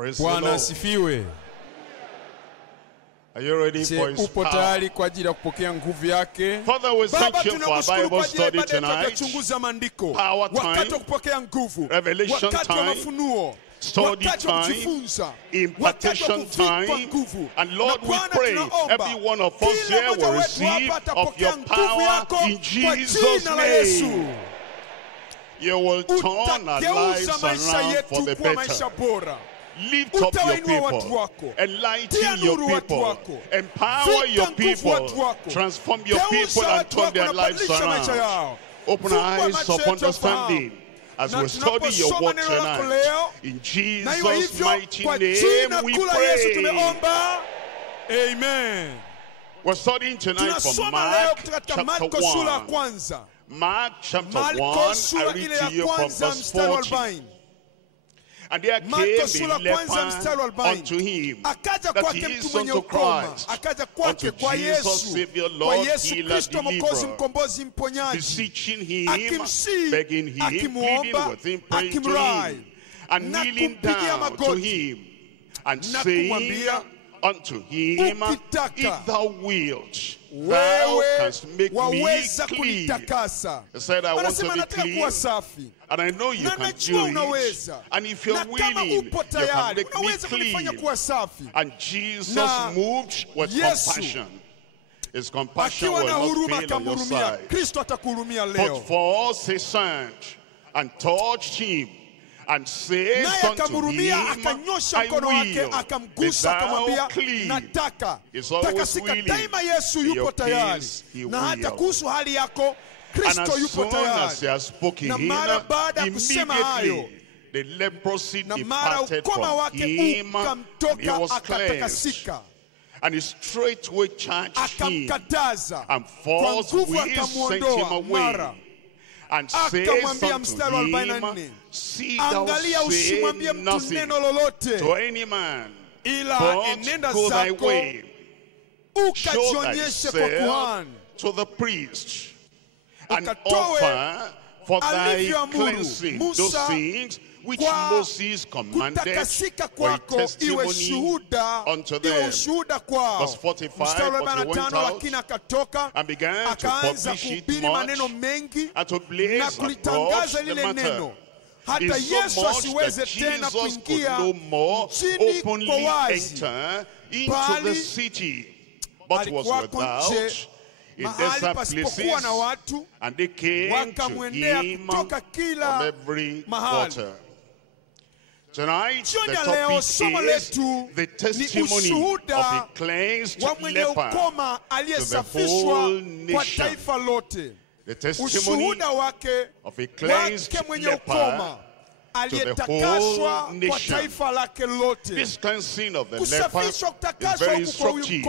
Praise the Lord. Are you ready for His power? Father, we thank you for our Bible study tonight. Power time, revelation time, study time, impartation time. And Lord, we pray every one of us here will receive of your power in Jesus' name. You will turn our lives around for the better. Lift up your people, enlighten your people, empower your people, transform your people and turn their lives around. Open our eyes of understanding as we study your word tonight. In Jesus' mighty name we pray. Amen. We're studying tonight from Mark chapter 1. Mark chapter 1, I read to you from verse 40. And there came a leper unto him, that he is unto Christ, unto Jesus, Savior, Lord, healer, deliverer, beseeching him, begging him, pleading with him, praying to him, and kneeling down to him, and saying unto him, if thou wilt, thou canst make me clean. He said, I want to be clean, and I know you can do it. And if you're willing, you can make me clean. And Jesus moved with compassion. His compassion will not fail on your side. But for us he sent and touched him, and said unto him, I will, be thou clean. He's always willing. In your case, he will. And as soon as he has spoken, immediately the leprosy departed from him, and he was cleansed. And he straightway charged him, and forthwith sent him away, and says unto him, see thou say nothing to any man, but go thy way, show thyself to the priest, and offer for thy cleansing those things which Moses commanded for a testimony unto them. Verse 45, but he went out and began to publish it much, and to blaze abroad the matter. It's so much that Jesus could no more openly enter into the city, but was without in desert places, and they came to him from every quarter. Tonight, the topic is the testimony of a cleansed leper to the whole nation. The testimony of a cleansed leper to the whole nation. This cleansing of the leper is very instructive.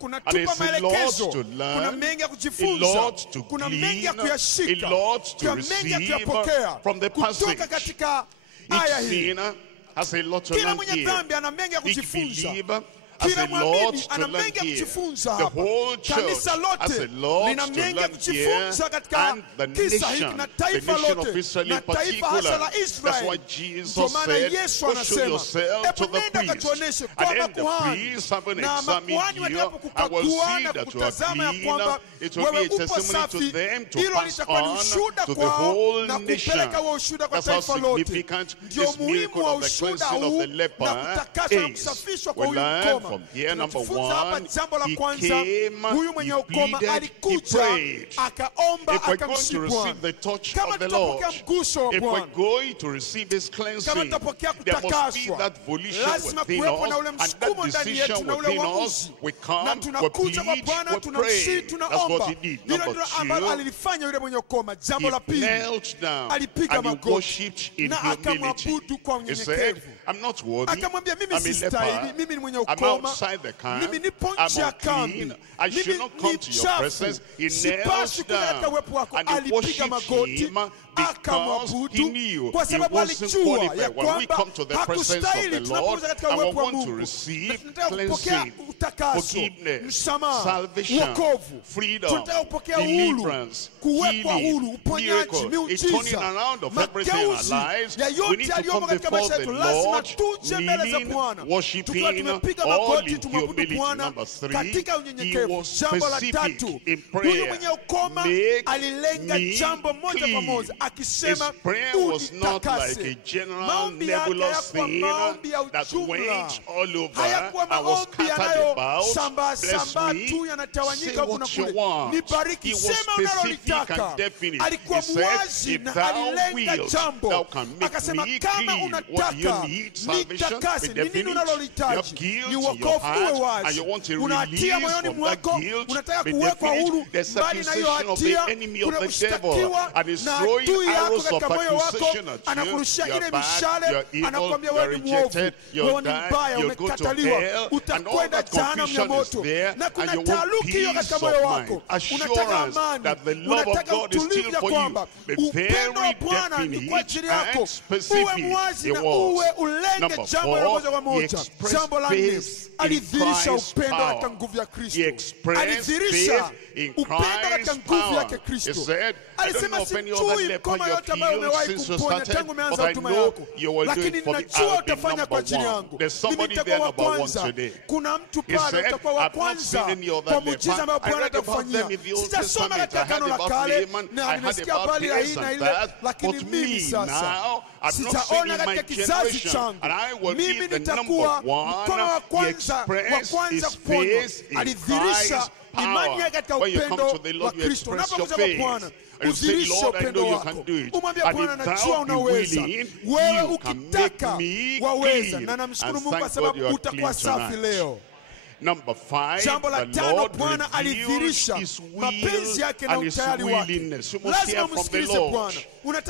And it's a lot to learn, a lot to glean, a lot to receive from the passage. Each sinner has a lot to learn here. Each believer has a lot to learn here. The whole church has a lot to learn here. And the nation of Israel in particular. That's why Jesus said, go show yourself to the priest. And then the priest, having examined you, I will see that you are clean. It will be a testimony to them to pass on to the whole nation. That's how significant this miracle of the cleansing of the leper is. We learn from here, number one, he came, he pleaded, he prayed. If we're going to receive the touch of the Lord, if we're going to receive his cleansing, there must be that volition within us, and that decision within us. We come, we plead, we pray. That's what he did. Number two, he knelt down and he worshipped in humility. He said, I'm not worthy, I'm a leper, I'm outside the camp. I'm unclean. I should not come to your presence. He knelt down and he worshipped him because he knew he wasn't qualified. When we come to the presence of the Lord, and we want to receive cleansing, forgiveness, salvation, freedom, deliverance, healing, miracle, a turning around of everything in our lives, we need to come before the Lord, kneeling, worshiping, all in humility. Number 3, he was specific in prayer. Make me clean. His prayer was not like a general nebulous thing that went all over and was scattered about. Bless me, say what you want. He was specific and definite. He said, if thou wilt, thou can make me clean. What do you need? Salvation, be definite. You have guilt in your heart, and you want a release from that guilt, be definite. There's accusation of the enemy of the devil, and he's throwing arrows of accusation at you. You're bad, you're evil, you're rejected, you'll die, you'll go to hell, and all that confusion is there, and you want peace of mind, assurance that the love of God is still for you. Be very definite and specific. It was. Number 4, he expressed faith in Christ's power. He expressed faith in Christ's power. He said, I don't know of any other leper you have healed since you started, but I know you will do it for me. I'll be number 1. There's somebody there number 1 today. He said, I've not seen any other leper. I read about them in the Old Testament. I heard about Naaman, I heard about this and that, but me now, I've not seen in my generation, and I will be the number 1. He expressed his faith in Christ's power. When you come to the Lord, you express your faith. And you say, Lord, I know you can do it. And if thou be willing, you can make me clean. And thank God you are clean tonight. Number 5, the Lord reveals his will and his willingness. You must hear from the Lord.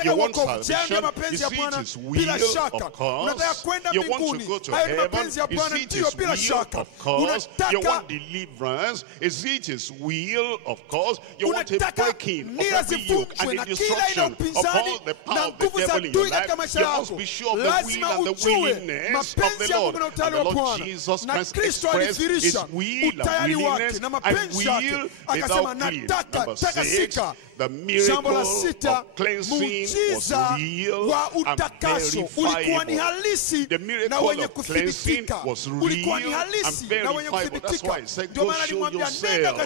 You want salvation, is it his will? Of course. You want to go to heaven, is it his will? Of course. You want deliverance, is it his will? Of course. You want a breaking of every yoke and the destruction of all the power of the devil in your life. You must be sure of the will and the willingness of the Lord. And the Lord Jesus Christ expressed his will and willingness, I will without fear. Number 6, the miracle of cleansing was real and verifiable. The miracle of cleansing was real and verifiable. That's why I said, go show yourself.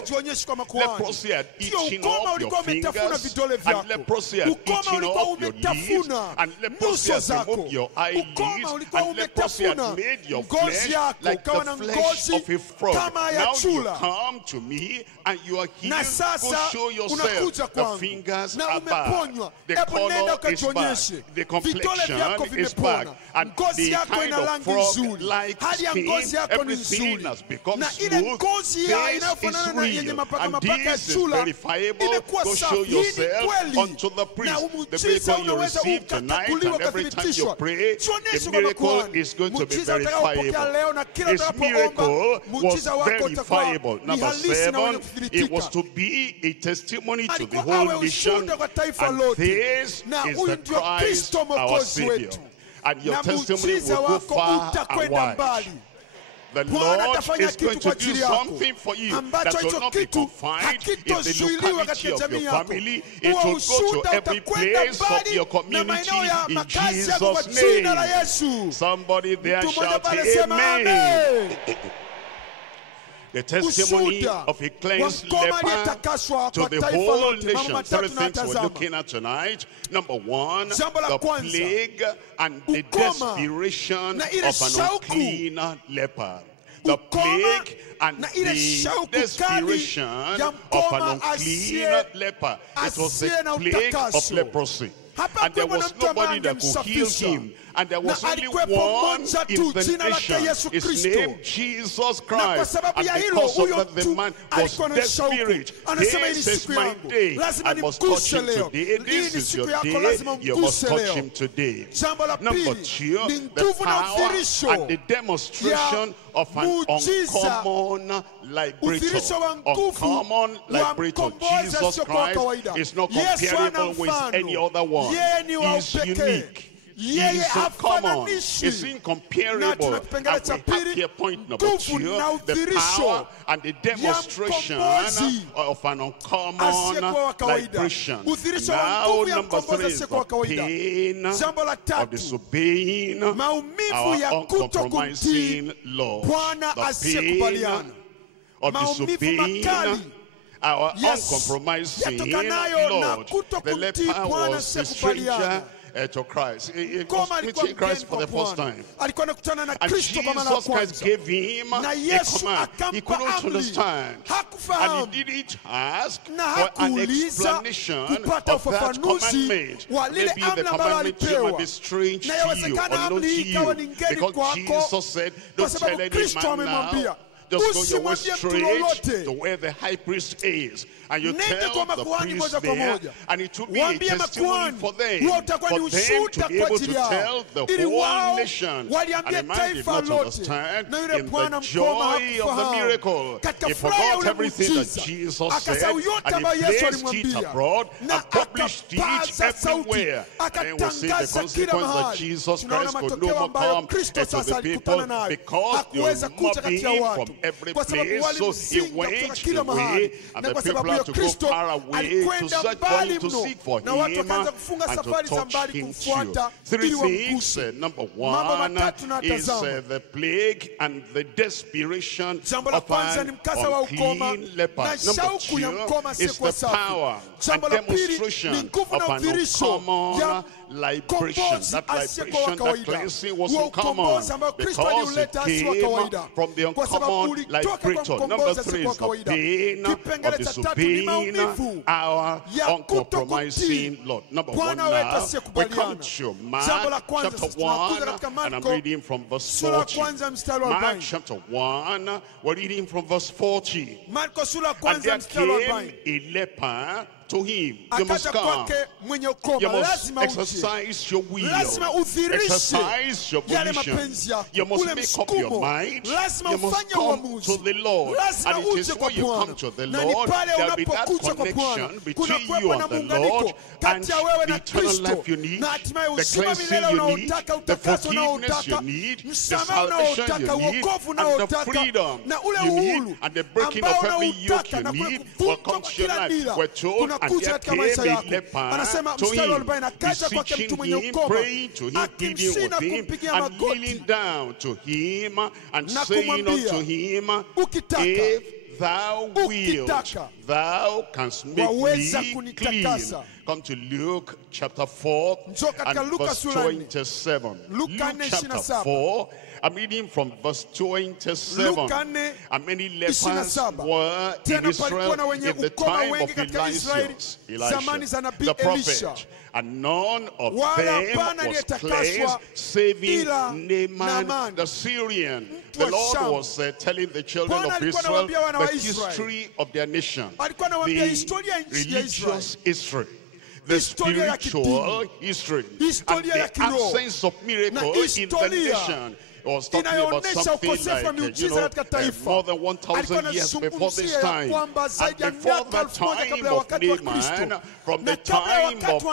Leprosy had eaten off your fingers, and leprosy had eaten off your lips, and leprosy had removed your eyelids, and leprosy had made your flesh like the flesh of a frog. Now you come to me and you are healed. Go show yourself. The fingers are back. The color is back. The complexion is back. And the kind of frog-like skin, everything has become smooth. This is real. And this is verifiable. Go show yourself unto the priest. The miracle you receive tonight and every time you pray, the miracle is going to be verifiable. This miracle was verifiable. Number 7, it was to be a testimony to the whole nation, and this is the Christ our Savior. And your testimony will go far and wide. The Lord is going to do something for you that will not be confined in the locality of your family. It will go to every place of your community in Jesus' name. Somebody there shout amen. The testimony of a cleansed leper to the whole nation. 3 things we're looking at tonight. Number 1, the plague and the desperation of an unclean leper. The plague and the desperation of an unclean leper. It was the plague of leprosy. And there was nobody that could heal him. And there was only one in the nation. His name Jesus Christ. And because of that, the man was desperate. This is my day. I must touch him today. This is your day. You must touch him today. Number two, the power and the demonstration of an uncommon liberator. Uncommon liberator. Jesus Christ is not comparable with any other one. He's unique. He is uncommon. It's incomparable. And we have here point number two, the power and the demonstration of an uncommon liberation. Now number three is the pain of disobeying our uncompromising Lord. The pain of disobeying our uncompromising Lord. The leper was a stranger to Christ. He was meeting Christ for the first time. And Jesus Christ gave him a command. He couldn't understand. And he didn't ask for an explanation of that commandment. Maybe the commandment might be strange to you, unknown to you. Because Jesus said, don't tell any man now. Just go your way straight to where the high priest is. And you tell the priest there, and it will be a testimony for them to be able to tell the whole nation. And the man did not understand. In the joy of the miracle, he forgot everything that Jesus said, and he placed it abroad and published it everywhere. And then we'll see the consequence that Jesus Christ could no more come to the people because they were mobbing from every place. So he went away, and the people had to go far away to search for him, to seek for him, and to touch him too. Three things. Number one is the plague and the desperation of an unclean leper. Number two is the power and demonstration of an uncommon liberation. That liberation, that cleansing was uncommon because it came from the uncommon liberator. Number three is the pain of disobeying our uncompromising Lord. Number one now, we come to Mark chapter 1, and I'm reading from verse 40. Mark chapter 1, we're reading from verse 40. And there came a leper to him. You must come. You must exercise your will. Exercise your volition. You must make up your mind. You must come to the Lord. And it is when you come to the Lord, there will be that connection between you and the Lord, and the eternal life you need, the cleansing you need, the forgiveness you need, the salvation you need, and the freedom you need, and the breaking of every yoke you need will come to your life. We're told, and there came a leper to him, beseeching him, praying to him, pleading with him, and kneeling down to him, and saying unto him, if thou wilt, thou canst make me clean. Come to Luke chapter 4 and verse 27. Luke chapter 4. I'm reading from verse 27. And many lepers were in Israel in the time of Elisha, the prophet. And none of them was cleansed, saving Naaman the Syrian. The Lord was telling the children of Israel the history of their nation, the religious history, the spiritual history, and the absence of miracle in the nation. It was talking about something like, more than 1,000 years before this time. And before the time of Naaman, from the time of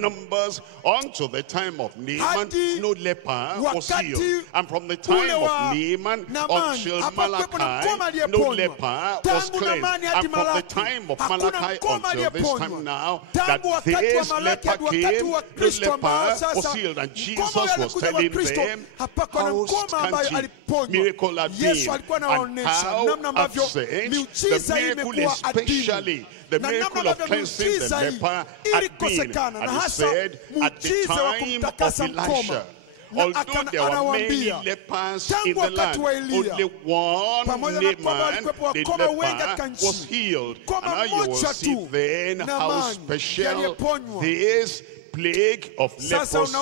Numbers unto the time of Naaman, no leper was healed. And from the time of Naaman until Malachi, no leper was cleansed. And from the time of Malachi until this time now, that this leper came, no leper was healed. And Jesus was telling them how miracle had been, and how absent the miracle, especially the miracle of cleansing the leper, had been. And he said, at the time of Elisha, although there were many lepers in the land, only one Naaman, the leper, was healed. And now you will see then how special this plague of leprosy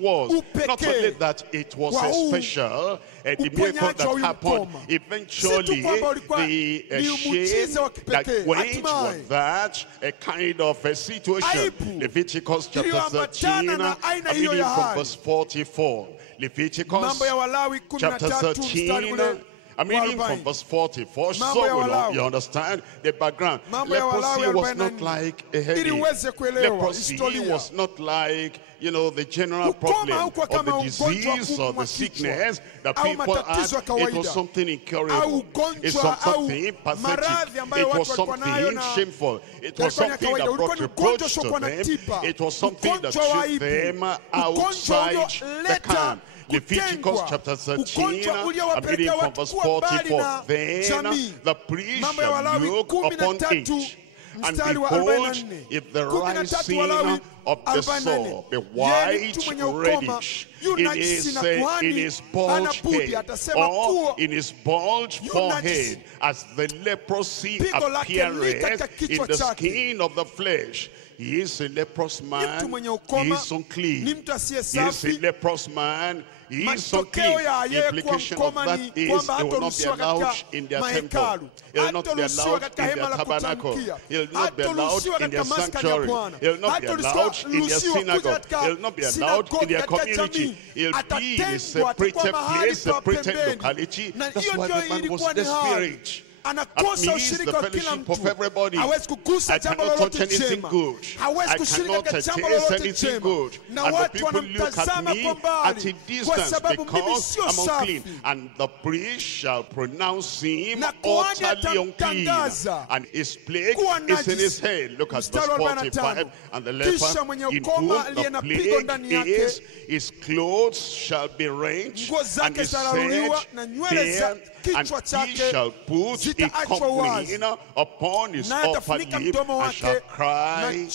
was not only that it was a special, the miracle that happened, eventually the shame that went with that a kind of a situation. Leviticus chapter 13, I'm reading from verse 44. Leviticus chapter 13, I'm reading from verse 44, so you understand the background. Leprosy was not like a headache. Leprosy was not like, you know, the general problem or the disease or the sickness that people had. It was something incurable. It's something pathetic. It was something shameful. It was something that brought reproach to them. It was something that took them outside the camp. Leviticus chapter 13, I'm reading from verse 44. Then the priest shall look upon each, and behold, if the rising of the sore be white reddish in his bald head, or in his bald forehead, as the leprosy appeareth in the skin of the flesh, he is a leprous man, he is unclean. He is a leprous man, he is unclean. The implication of that is they will not be allowed in their temple. He will not be allowed in their tabernacle. He will not be allowed in their sanctuary. He will not be allowed in their synagogue. He will not be allowed in their community. He will be in a separated place, separated locality. That's why the man was desperate. That means the fellowship of everybody. I cannot touch anything good. I cannot taste anything good. And the people look at me at a distance because I'm unclean. And the priest shall pronounce him utterly unclean. And his plague is in his head. Look at verse 45. And the leper in whom the plague is, his clothes shall be rent, and his head bare, and he shall put a covering upon his upper lip, and shall cry,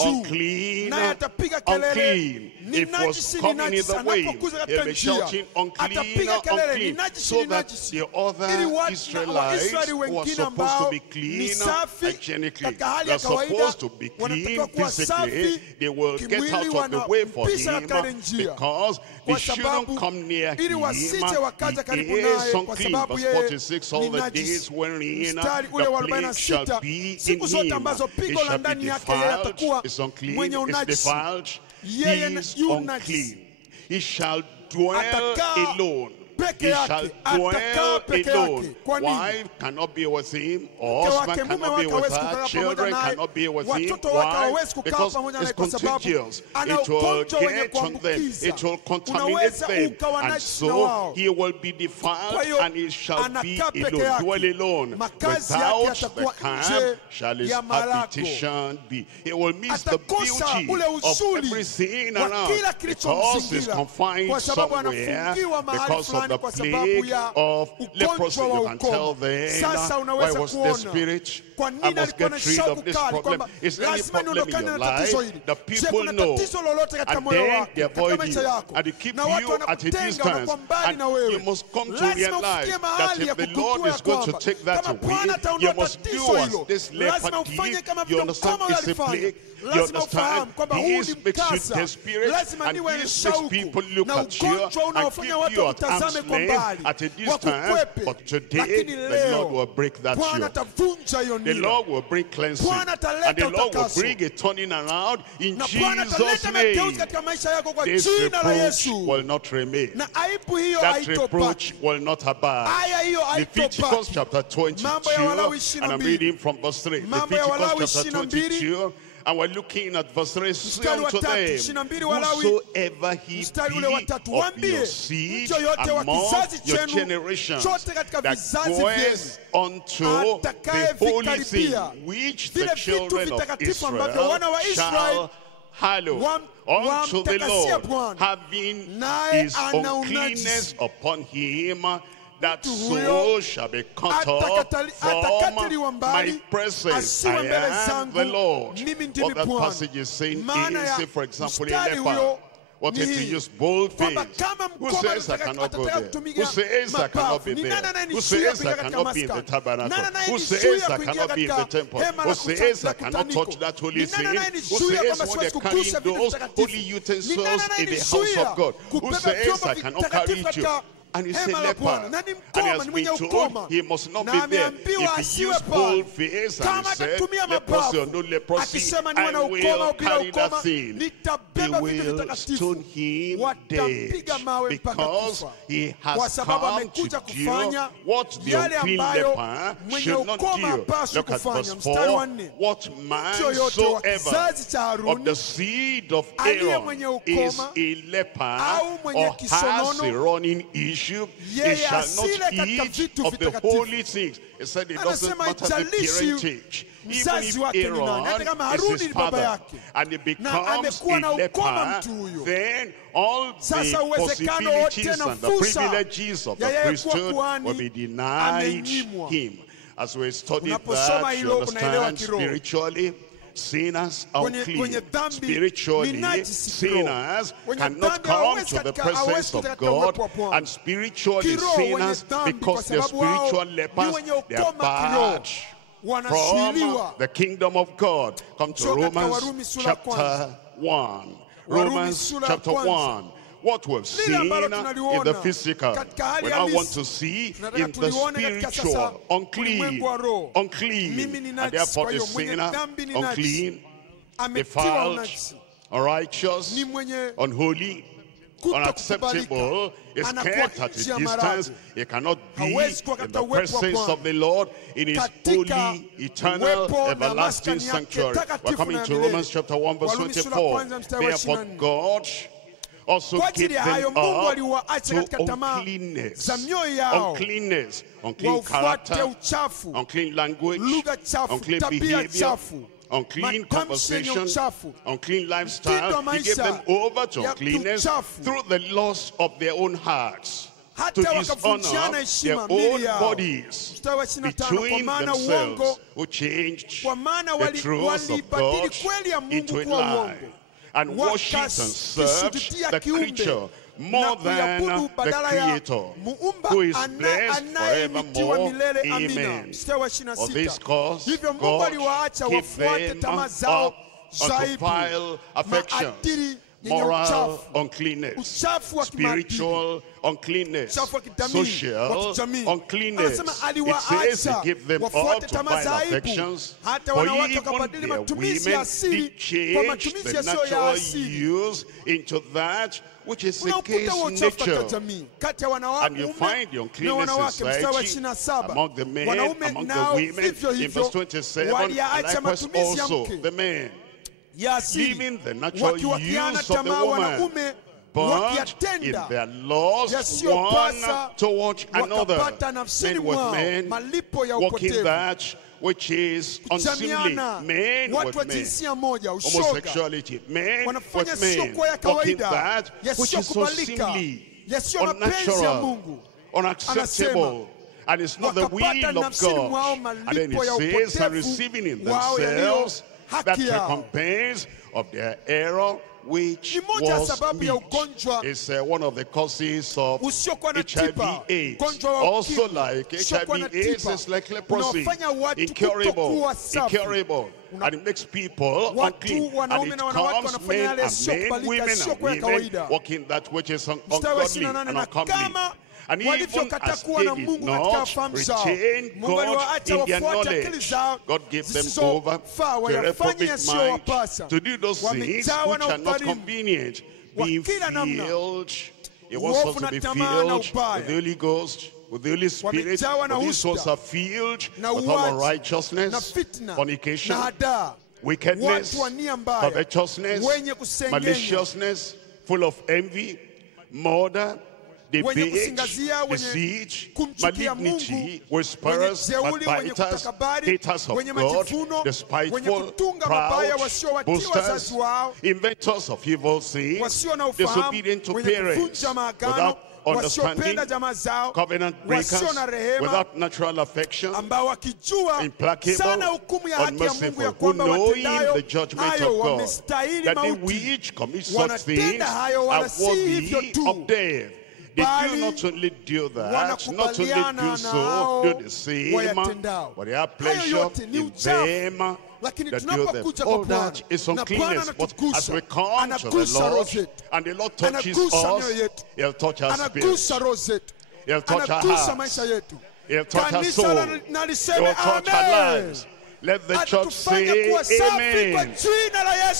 unclean, unclean. If it was coming either way, he'll be shouting, unclean, unclean, so that the other Israelites who are supposed to be clean hygienically, they're supposed to be clean physically, they will get out of the way for him, because they shouldn't come near him. He is unclean. Verse 46, all the days wherein the plague shall be in him, he shall be defiled, is unclean, is defiled, he is unclean. He shall dwell alone. He shall dwell alone. Wife cannot be with him, or husband cannot be with her, children cannot be with him. Why? Because it's contagious. It will get on them. It will contaminate them. And so he will be defiled, and he shall be alone. Dwell alone. Without the camp shall his habitation be. He will miss the beauty of everything around, because he's confined somewhere, because of the plague of leprosy. You can tell them, why was the spirit? I must get rid of this problem. Is there any problem in your life? The people know, and then they avoid you, and they keep you at a distance, and you must come to realize that if the Lord is going to take that away, you must do as this leper did. You understand? It's a plague. You understand? This makes you desperate, and this makes people look at you and keep you at arm's length, at a distance. But today, the Lord will break that yoke. The Lord will bring cleansing, and the Lord will bring a turning around in Jesus' name. This reproach will not remain. That reproach will not abide. Leviticus chapter 22, and I'm reading from verse 3. Leviticus chapter 22. And we're looking at verse 3. Say unto them, whosoever he be of your seed among your generations, that goeth unto the holy thing which the children of Israel shall hallow unto the Lord, having his uncleanness upon him, that soul shall be cut off from my presence. I am the Lord. What that passage is saying is, say for example, a leper wanting to use bold faith. Who says I cannot go there? Who says I cannot be there? Who says I cannot be in the tabernacle? Who says I cannot be in the temple? Who says I cannot touch that holy thing? Who says when they're carrying those holy utensils in the house of God? Who says I cannot carry you? And he's a leper, and he has been told he must not be there. If he used bold face and he said, leprosy or no leprosy, I will carry that thing, they will stone him dead, because he has come to do what the unclean leper should not do. Look at verse 4. What man soever of the seed of Aaron is a leper or has a running issue, he shall not eat of the holy things. He said it doesn't matter the parentage. Even if Aaron is his father and he becomes a leper, then all the possibilities and the privileges of the priesthood will be denied him. As we study that, you understand, spiritually, sinners are unclean. Spiritually, sinners cannot come to the presence of God. And spiritually, sinners, because they're spiritual lepers, they are barred from the kingdom of God. Come to Romans chapter 1. Romans chapter 1. What we've seen in the physical, we now want to see in the spiritual. Unclean, unclean, and therefore the sinner, unclean, defiled, unrighteous, unholy, unacceptable, is kept at a distance. He cannot be in the presence of the Lord in his holy, eternal, everlasting sanctuary. We're coming to Romans chapter 1 verse 24. Therefore God also keep them up to uncleanness, uncleanness, unclean character, unclean language, unclean behavior, unclean conversation, unclean lifestyle. He gave them over to uncleanness through the lust of their own hearts, to dishonor their own bodies between themselves, who changed the truth of God into a lie, and worshipped and served the creature more than the Creator, who is blessed forevermore. Amen. For this cause, God keep them up unto vile affections, moral uncleanness, spiritual uncleanness, social uncleanness. It says he gave them up to vile affections, for even their women did change the natural use into that which is against nature. And you find the uncleanness society among the men, among the women, in verse 27, and likewise also the men, leaving the natural use of the woman, but in their lust one toward another, men with men, walking that which is unseemly, men with men, homosexuality, men with men, walking that which is unseemly, unnatural, unacceptable, and it's not the will of God. And then it says, receiving in themselves that recompense of their error, which was meat. Is one of the causes of HIV/AIDS. Also, like HIV/AIDS is like leprosy, incurable, incurable, and it makes people unclean. And it comes men and men, women and women, walking that which is ungodly and uncomely. And even as they did not retain God in their knowledge, God gave them over to a reprobate mind to do those things which are not convenient, being filled. He wants us to be filled with the Holy Ghost, with the Holy Spirit. These ones are filled with all unrighteousness, fornication, wickedness, covetousness, maliciousness, full of envy, murder, debate, deceit, malignity, whisperers, backbiters, haters of God, despiteful, proud, boasters, inventors of evil things, disobedient to parents, without understanding, covenant breakers, without natural affection, implacable, unmerciful, who knowing the judgment of God, that they which commit such things are worthy of death. They do not only do that, not only do so, do the same, but they have pleasure in them that do them. All that is uncleanness, but as we come to the Lord, and the Lord touches us, He'll touch our spirit, He'll touch our hearts, He'll touch our soul, He'll touch our lives. Let the church say amen.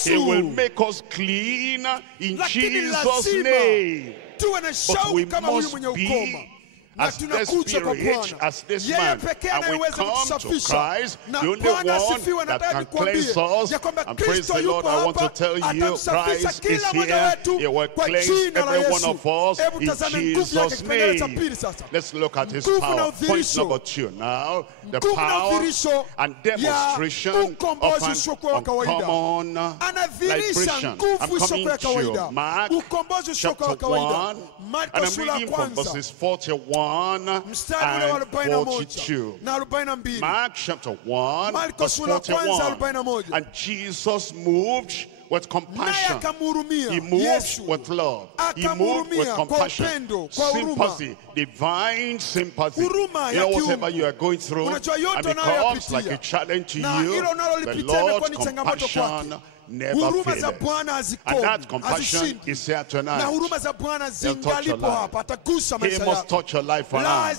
He will make us clean in Jesus' name. But we must be as desperate as this man, and we come to Christ, the only one that can cleanse us. And praise the Lord, I want to tell you, Christ is here. He will cleanse every one of us in Jesus' name. Let's look at his power. Point number 2 now. The power and demonstration of an uncommon liberation. I'm coming to Mark chapter 1, and I'm reading from verses 41 and 42. Mark chapter 1, verse 41. And Jesus moved with compassion. He moved with love. He moved with compassion, sympathy, divine sympathy. You know, whatever you are going through, and it comes like a challenge to you, the Lord's compassion never fails. And that compassion is here tonight. He'll touch your life. He must touch your life for now.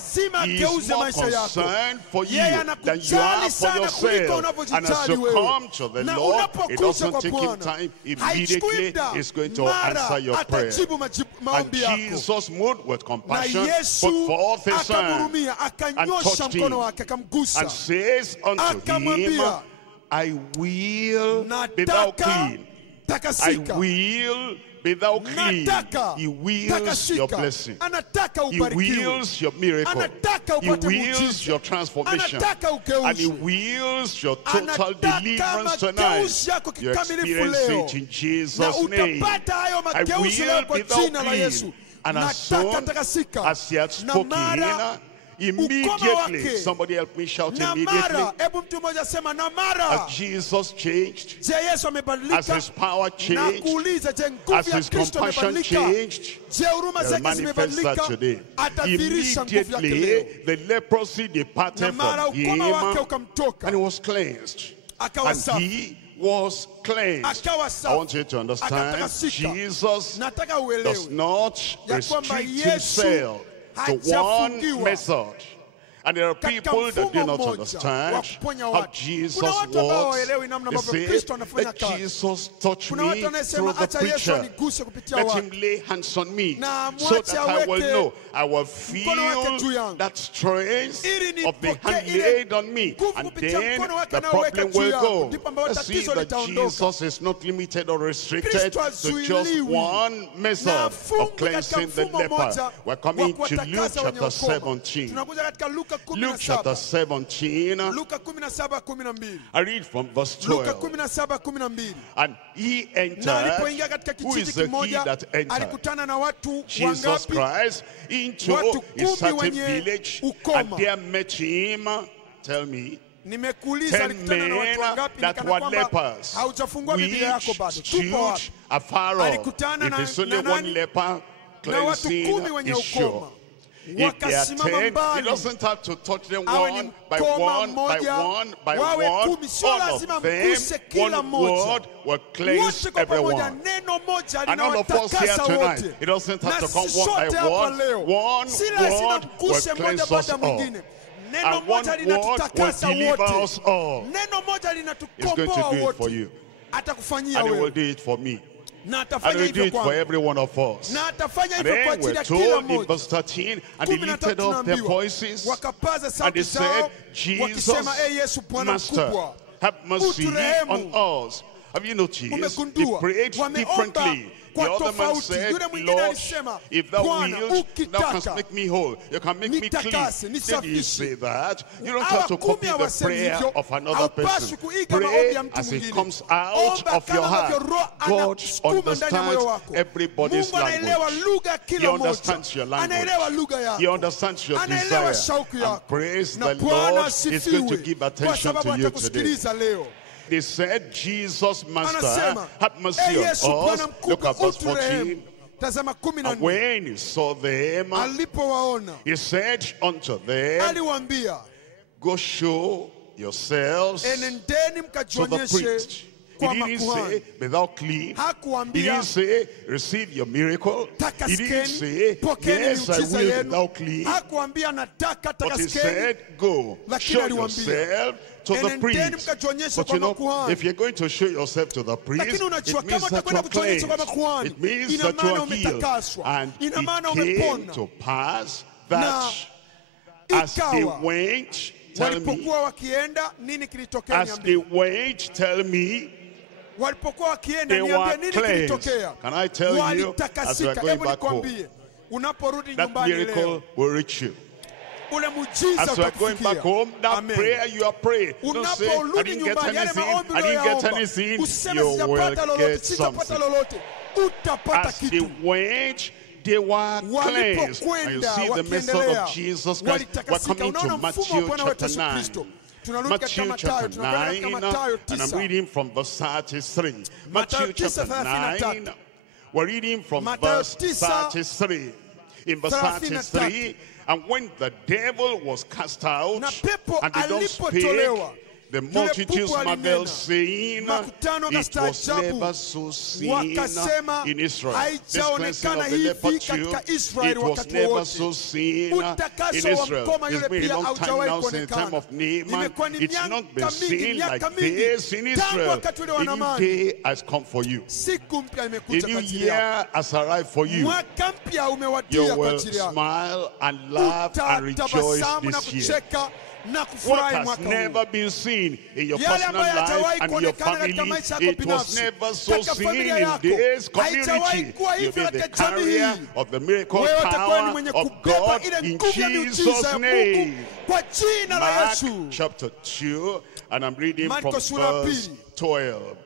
He is more concerned for you than you are for yourself. And as you come to the Lord, it doesn't take him time. Immediately, he's going to answer your prayer. And Jesus moved with compassion, put forth his hand, and touched him, and says unto him, I will be thou clean. I will be thou clean. He wills your blessing. He wills your miracle. He wills your transformation. And he wills your total deliverance tonight. You experience it in Jesus' name. I will be thou clean. And as soon as he had spoken, immediately, somebody help me shout immediately. As Jesus changed, as his power changed, as his compassion changed, they'll manifest that today. Immediately, the leprosy departed from him, and he was cleansed. And he was cleansed. I want you to understand, Jesus does not restrict himself to one method. And there are people that do not understand how Jesus works. They say, let Jesus touch me through the preacher. Let him lay hands on me so that I will know. I will feel that strength of the hand laid on me. And then the problem will go. Let's see that Jesus is not limited or restricted to just one method of cleansing the leper. We're coming to Luke chapter 17. Luke chapter 17. I read from verse 12. And he entered. Who is the he that entered? Jesus Christ into a certain village, and there met him. Tell me. 10 men that were lepers, which stood afar off. If it's only one leper, cleansing is sure. If they are 10, he doesn't have to touch them one by one by one by one. All of them, one word will cleanse everyone. And all of us here tonight, he doesn't have to come one by one. One word will cleanse us all. And one word will deliver us all. He's going to do it for you. And he will do it for me. And we do it for every one of us. And then we're told in verse 13, and they lifted up their voices, and they said, Jesus, Master, have mercy on us. Have you noticed? They prayed differently. The other man said, Lord, if thou wilt, thou canst make me whole. You can make me clean. Did he say that? You don't have to copy the prayer of another person. Pray as it comes out of your heart. God understands everybody's language. He understands your language. He understands your desire. And praise the Lord is going to give attention to you today. They said, Jesus, Master, have mercy on us. Look at verse 14. And when he saw them, he said unto them, go show yourselves to the priest. He didn't say, be thou clean. He didn't say, receive your miracle. He didn't say, yes, I will be thou clean. But he said, go, show yourself to the priest. But you know, if you're going to show yourself to the priest, it means that you're cleansed. It means that you're healed. And it came to pass that as they went, tell me, as they went, tell me, they were cleansed. Can I tell you, as we are going back home, that miracle will reach you. As we are going back home, that prayer you are praying, don't say, I didn't get anything, I didn't get anything. You will get something. As they went, they were cleansed. And you see the method of Jesus Christ. We're coming to Matthew chapter 9. Matthew chapter 9, and I'm reading from verse 33. Matthew chapter 9, we're reading from verse 33. In verse 33, and when the devil was cast out, and they don't speak, the multitudes marveled, saying, it was never so seen in Israel. This cleansing of the leper too, it was never so seen in Israel. It's been a long time now since the time of Naaman. It's not been seen like this in Israel. A new day has come for you. A new year has arrived for you. You will smile and laugh and rejoice this year. What has never been seen in your personal life and your family, it was never so seen in this community. You'll be the carrier of the miracle power of God in Jesus' name. Mark chapter 2, and I'm reading from verse 12.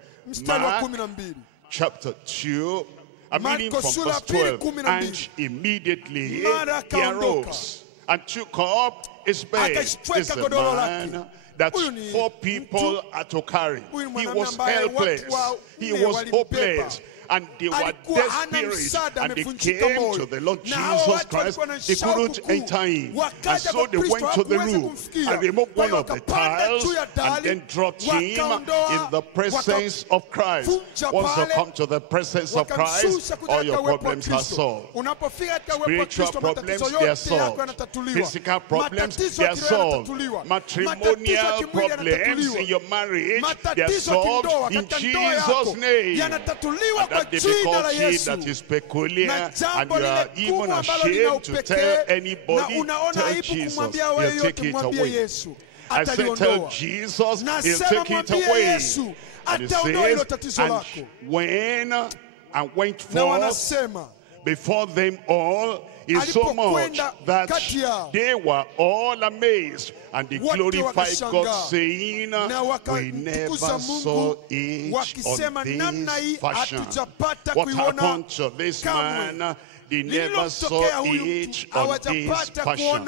Mark chapter 2, I'm reading from verse 12. And immediately he arose and took up his bed. This is the man that 4 people had to carry. He was helpless. He was hopeless. And they were desperate. And they came to the Lord Jesus Christ. They couldn't enter in. And so they went to the room and removed one of the tiles and then dropped him in the presence of Christ. Once you come to the presence of Christ, all your problems are solved. Spiritual problems, they are solved. Physical problems, they are solved. Matrimonial problems in your marriage, they are solved in Jesus' name. That difficulty that is peculiar and you are even ashamed to tell anybody, tell Jesus, he'll take it away. I said tell Jesus, he'll take it away. And it says, and when I went forth before them all, is so much that they were all amazed, and they glorified God, saying, we never saw it on this fashion. What happened to this man? They never saw it on this fashion.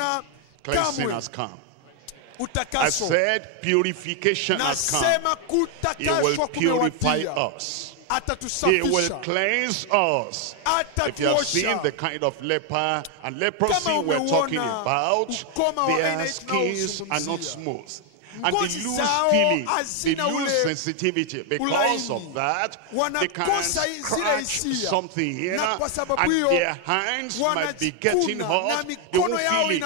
Cleansing has come. I said purification has come. He will purify us. He will cleanse us. If you have seen the kind of leper and leprosy we're talking about, their skins are not smooth. And they lose feeling, they lose sensitivity. Because of that, they can scratch something here, and their hands might be getting hot, they won't feel it.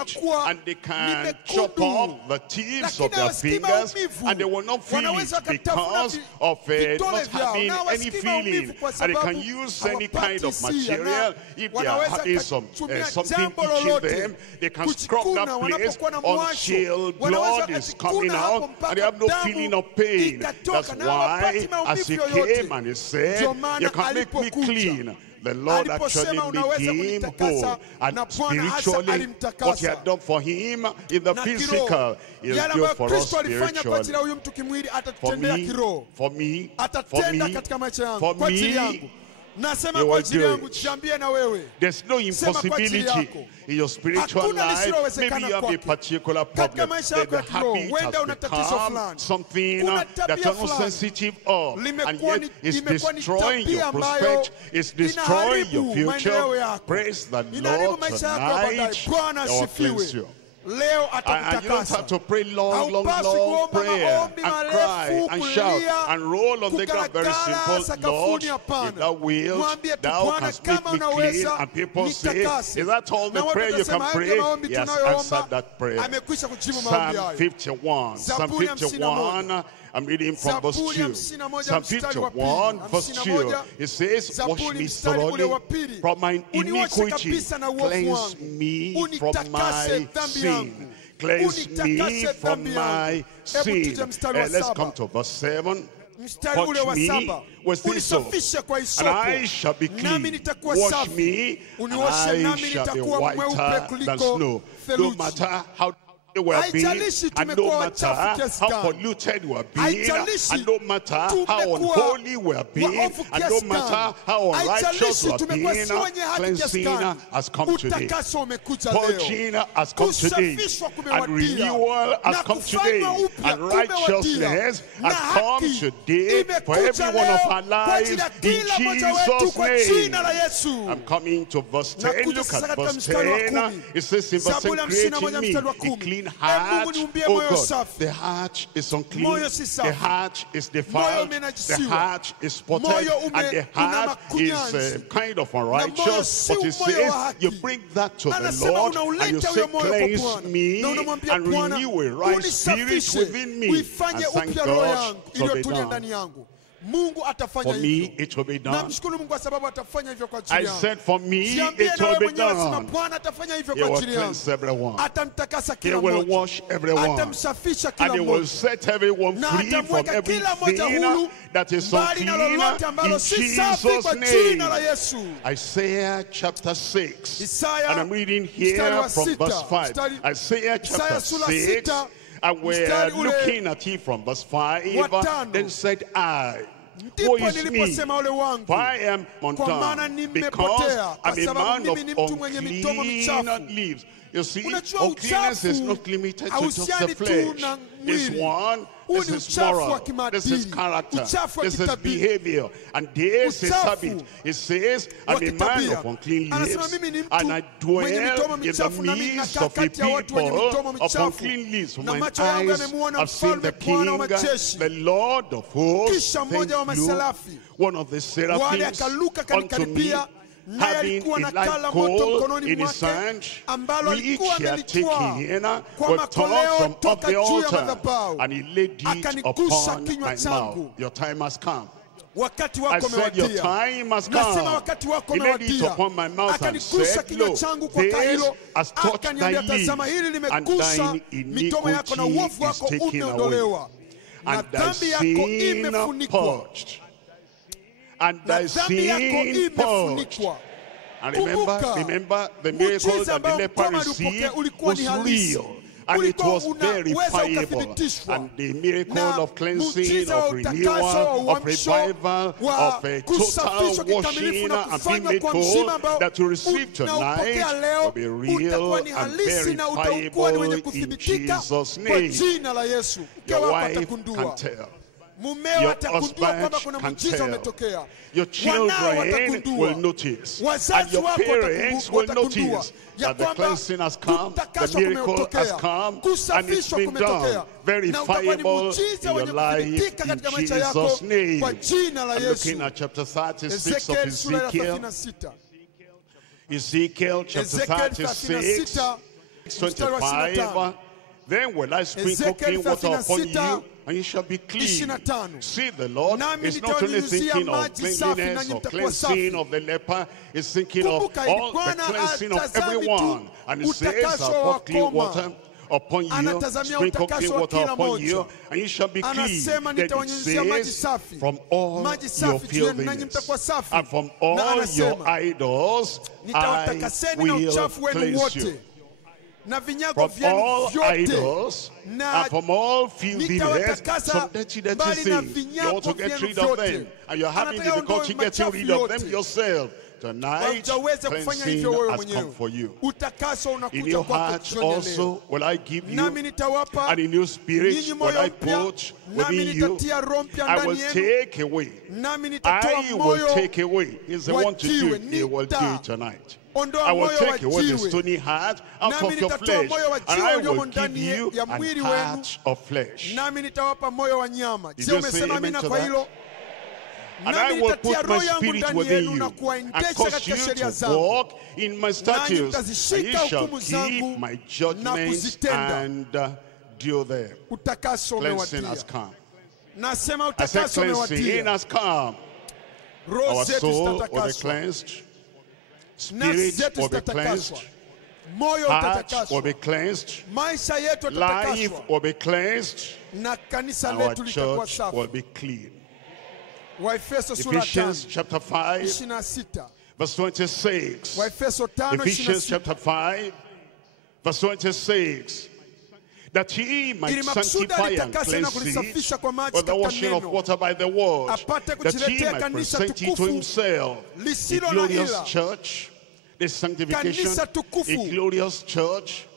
And they can chop off the tips of their fingers, and they will not feel it because of not having any feeling. And they can use any kind of material. If they are having something itching them, they can scrub that place until blood is coming now, and they have no feeling of pain. That's why, as he came and he said, you can make me clean, the Lord actually made him whole. And spiritually, what he had done for him in the physical is good for us spiritually. For me, you will do it. There's no impossibility in your spiritual life. Maybe you have a particular problem. The habit has become something that you're not sensitive of, and yet it's destroying your prospect, it's destroying your future. Praise the Lord tonight. Or cleanse you. And you don't have to pray long prayer and cry and shout and roll on the ground. Very simple. Lord, if thou wilt, thou canst make me clean. And people say, is that all the prayer you can pray? He has answered that prayer. Psalm 51. Psalm 51. I'm reading from verse 2. Psalm 51, verse 2. It says, wash me thoroughly from my iniquity. Cleanse me from my sin. Cleanse me from my sin. Let's come to verse 7. Touch me with hyssop, and I shall be clean. Wash me, and I shall be whiter than snow. No matter how we have been, and no matter how polluted we have been, and no matter how unholy we have been, and no matter how unrighteous we have been, cleansing has come today. Purging has come today. And renewal has come today. And righteousness has come today for every one of our lives in Jesus' name. I'm coming to verse 10. Look at verse 10. It says in verse 10, create in me a clean heart, oh God. The heart is unclean, the heart is defiled, the heart is spotted, and the heart is kind of unrighteous. But he says, you bring that to the Lord, and you say, cleanse me and renew a right spirit within me. And thank God to be done. For me, it will be done. I said, for me, it will be done. He will cleanse everyone. He will wash everyone. And he will set everyone free from everything that is unclean in Jesus' name. Isaiah chapter 6. And I'm reading here from verse 5. Isaiah chapter 6. And we're looking at it from verse 5. Then said I, woe is me, for I am undone, because I'm a man of unclean lips. You see, uncleanness is not limited to just the flesh. This one, this is moral, this is character, this is behavior, and this is habit. It says, I'm a man of unclean lips, and I dwell in the midst of a people of unclean lips. My eyes have seen the King, the Lord of hosts. Thank you. One of the seraphims unto me, having a light coal in his hand, which he had taken, was torn from off the altar, and he laid it upon my mouth. Your time has come. I said, your time has come. He laid it upon my mouth and said, lo, this has touched thy lips, and thine iniquity is taken away, and thy sin purged. And thy sin purged. And remember the miracle that the leper received was real, and it was verifiable. And the miracle of cleansing, of renewal, of revival, of a total washing and being made whole that you receive tonight will be real and verifiable in Jesus' name. Your wife can tell. Your husband can tell. Your children will notice. And your parents will notice that the cleansing has come, the miracle has come, and it's been done. Verifiable in your life in Jesus' name. I'm looking at chapter 36 of Ezekiel. Ezekiel chapter 36, 25. Then will I sprinkle clean water upon you, and you shall be clean. See, the Lord is not only thinking of cleanliness or cleansing of the leper, he's thinking of all the cleansing of everyone. And he says, I'll pour clean water upon you, sprinkle clean water upon you, and you shall be clean. Then it says, from all your filthiness and from all your idols, I will cleanse you. From all idols and from all filthiness, some dirty things, you want to get rid of them, and you're having difficulty getting rid of them yourself. Tonight, cleansing has come for you. In your heart also will I give you, and in your spirit will I put within you. I will take away. I will take away. He's the one to do it. He will do it tonight. I will take away the stony heart out of your flesh, and I will give you an heart of flesh. Did you say amen to that? And I will put my spirit within you and cause you to walk in my statutes, and you shall keep my judgments and do them. Cleansing has come. I said cleansing has come. Our soul will be cleansed. Spirit will be cleansed. Heart will be cleansed. Life will be cleansed. And our church will be clean. Ephesians chapter 5 verse 26. Ephesians chapter 5 verse 26. That he might sanctify and cleanse it with the washing of water by the word, that he might present it to himself a glorious church. This sanctification, a glorious church,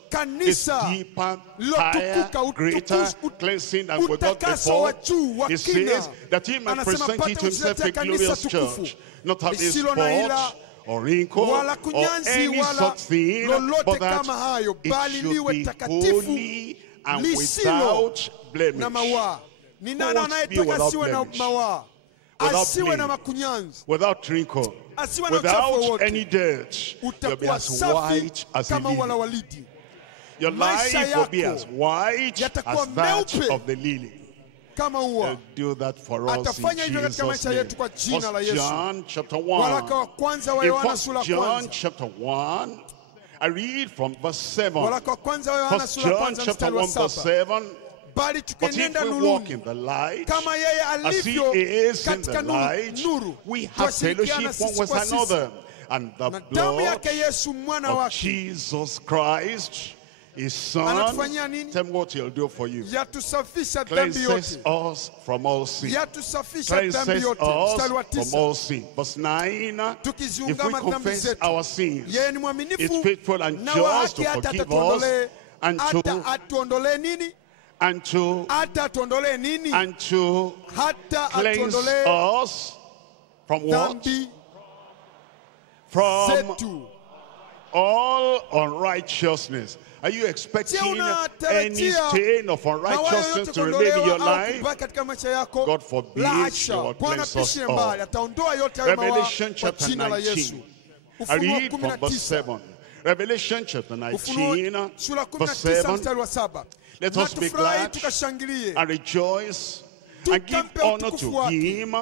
is deeper, higher, greater cleansing than we got before. He says that he might present it to himself a glorious church, not having spot or wrinkle or any such thing, but that it should be holy and without blemish. Who wants to be without blemish? Without wrinkle, without any dirt? You'll be as white as a lily. Your life will be as white as that of the lily. He'll do that for us in Jesus' name. 1 John chapter 1. In 1 John chapter 1, I read from verse 7. 1 John chapter 1 verse 7. But if we walk in the light, as he is in the light, we have fellowship one with another. And the blood of Jesus Christ, his son, tell me what he'll do for you. Cleanses us from all sin. Cleanses us from all sin. Verse 9, if we confess our sins, it's faithful and just to forgive us and to cleanse us from what? From all unrighteousness. Are you expecting any stain of unrighteousness to remain in your life? God forbid, He will cleanse us all. Revelation chapter 19. I read from verse 7. Revelation chapter 19, verse 7. Let us be glad and rejoice and give honor to Him,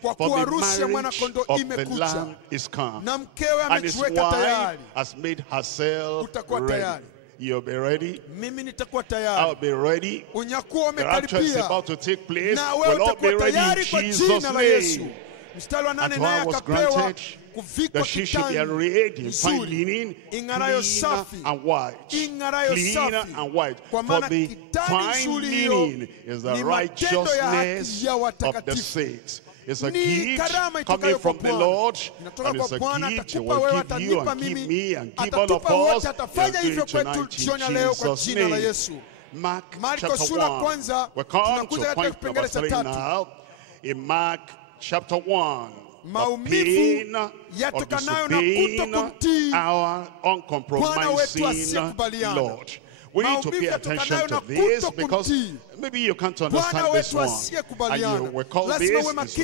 for the marriage of the Lamb is come, and His wife has made herself ready. You'll be ready. I'll be ready. The rapture is about to take place. We'll all be ready in Jesus' name. And to her was granted that she should be arrayed in fine linen, clean and white. Clean and white. For the fine linen is the righteousness of the saints. It's a gift coming from the Lord, and it's a gift He will give you and give me and give all of us. He'll do it tonight in Jesus' name. Mark chapter 1. We come to point number 3 now. In Mark chapter 1. The pain of disobeying our uncompromising Lord. We need to pay attention to this, because maybe you can't understand this one. And you will call this disobedience.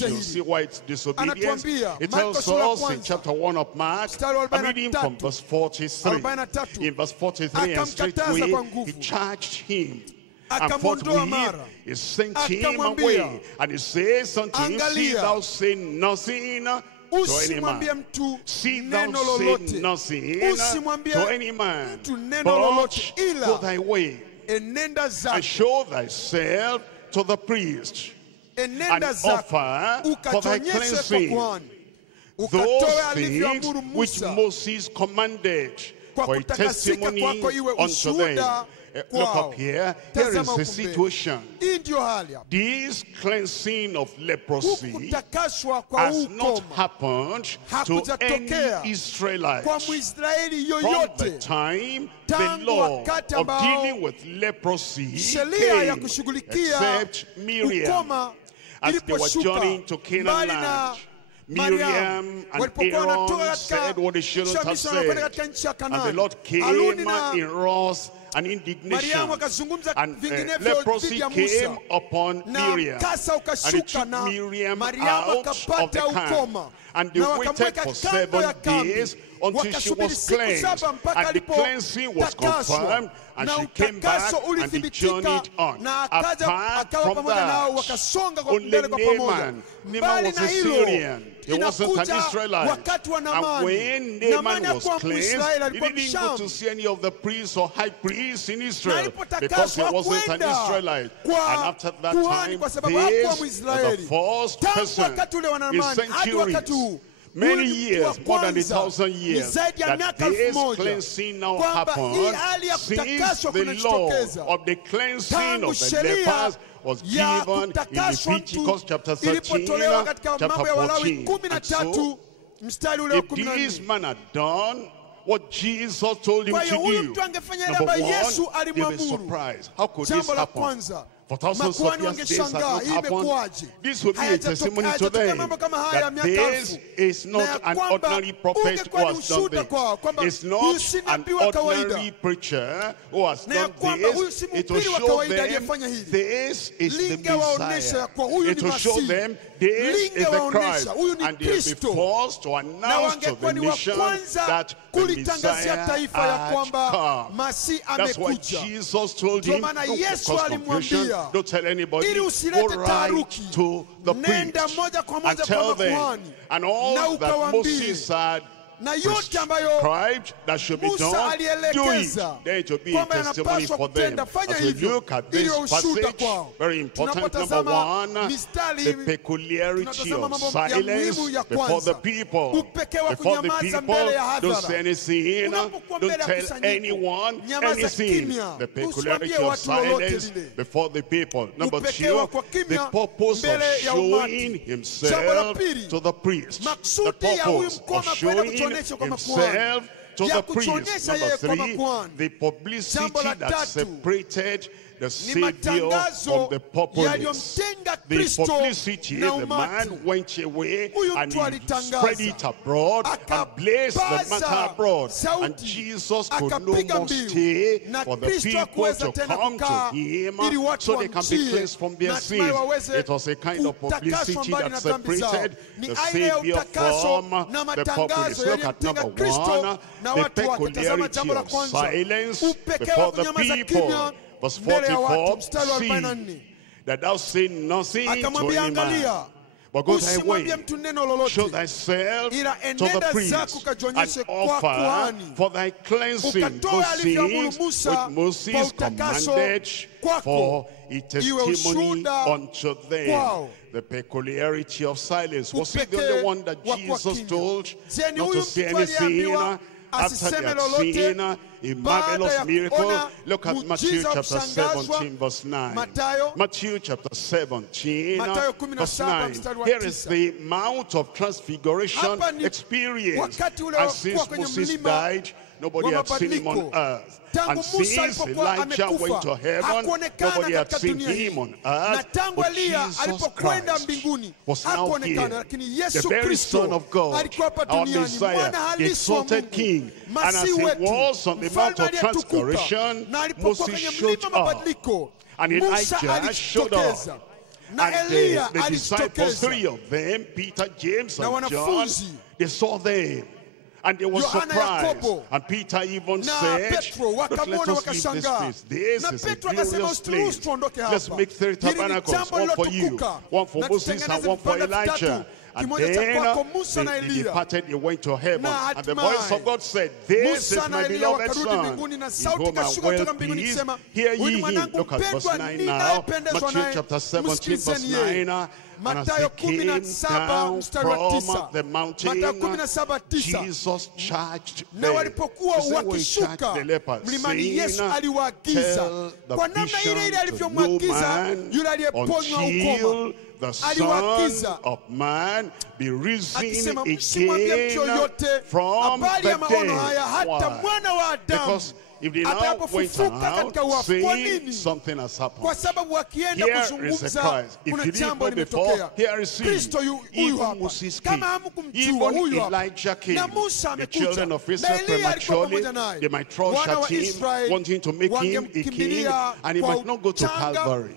You'll see why it's disobedience. It tells us in chapter 1 of Mark, I'm reading from verse 43. In verse 43, and straightway He charged him, and forthwith He sent him away. And He says unto him, see thou say nothing to any man. See thou say nothing to any man, but go thy way, and show thyself to the priest, and offer for thy cleansing those things which Moses commanded for a testimony unto them. Look up here. Here is the situation. This cleansing of leprosy has not happened to any Israelite from the time the law of dealing with leprosy came, except Miriam, as they were journeying to Canaan land. Miriam and Aaron said what they shouldn't have said, and the Lord came in wrath and indignation, and leprosy came upon Miriam, and it took Miriam out of the camp, and they waited for 7 days until she was cleansed, and the cleansing was confirmed, and she came back and they journeyed on. Apart from that, only Naaman was a Syrian. He wasn't an Israelite. And when Naaman was cleansed, he didn't go to see any of the priests or high priests in Israel, because he wasn't an Israelite. And after that time, this was the first person in centuries, many years, more than 1,000 years, that this cleansing now happened, since the law of the cleansing of the lepers was given in Leviticus chapter 13, chapter 14. And so, if this man had done what Jesus told him to do, number one, they were surprised. How could this happen? For thousands of years, this has not happened. This will be a testimony to them that this is not an ordinary prophet who has done this. It's not an ordinary preacher who has done this. It will show them this is the Messiah. It will show them this is the Christ. And they will be forced to announce to the nation that the Messiah had come. That's why Jesus told him, don't cause confusion. Don't tell anybody. Go right to the priest and tell them. And all that Moses had prescribed that should be done, do it. Then it will be a testimony for them. As we look at this passage, very important, number one, the peculiarity of silence before the people. Before the people, don't say anything, don't tell anyone anything. The peculiarity of silence before the people. Number two, the purpose of showing himself to the priest. The purpose of showing himself to the priest. Number three, the publicity that separated the Savior from the populace. The publicity, the man went away and he spread it abroad and blazed the matter abroad. And Jesus could no more stay for the people to come to him so they can be cleansed from their sins. It was a kind of publicity that separated the Savior from the populace. Look at number one, the peculiarity of silence before the people. Verse 44, see that thou say nothing to any man, but go thy way, show thyself to the priest, and offer for thy cleansing those things which Moses commanded for a testimony unto them. The peculiarity of silence. Was it the only one that Jesus told not to say anything? After they had seen a marvelous miracle, look at Matthew chapter 17 verse 9. Matthew chapter 17 verse 9. Here is the Mount of Transfiguration experience. And since Moses died, nobody had seen him on earth. And since Elijah went to heaven, nobody had seen him on earth. But Jesus Christ was now here, the very Son of God, our Messiah, the exalted King. And as he was on the Mount of Transfiguration, Moses showed up, and Elijah showed up. And the disciples, 3 of them, Peter, James, and John, they saw them. And they were surprised. And Peter even said, let us leave this place. This is a glorious place. Let's make 3 tabernacles, one for you, one for Moses, and one for Elijah. And then they departed, they went to heaven. And the voice of God said, this is my beloved Son, in whom I'm well pleased. Hear ye him. Look at verse 9 now. Matthew chapter 17, verse 9. And as they came down from the mountain, Jesus charged them. He said, the lepers, saying, tell the vision to no man until the Son of Man be risen again from the dead. Why? Because if they now went out saying something has happened, here is the Christ. If you didn't know before, here is he. Even Moses came. Even Elijah came. The children of Israel prematurely, they might trust at him, wanting to make him a king, and he might not go to Calvary,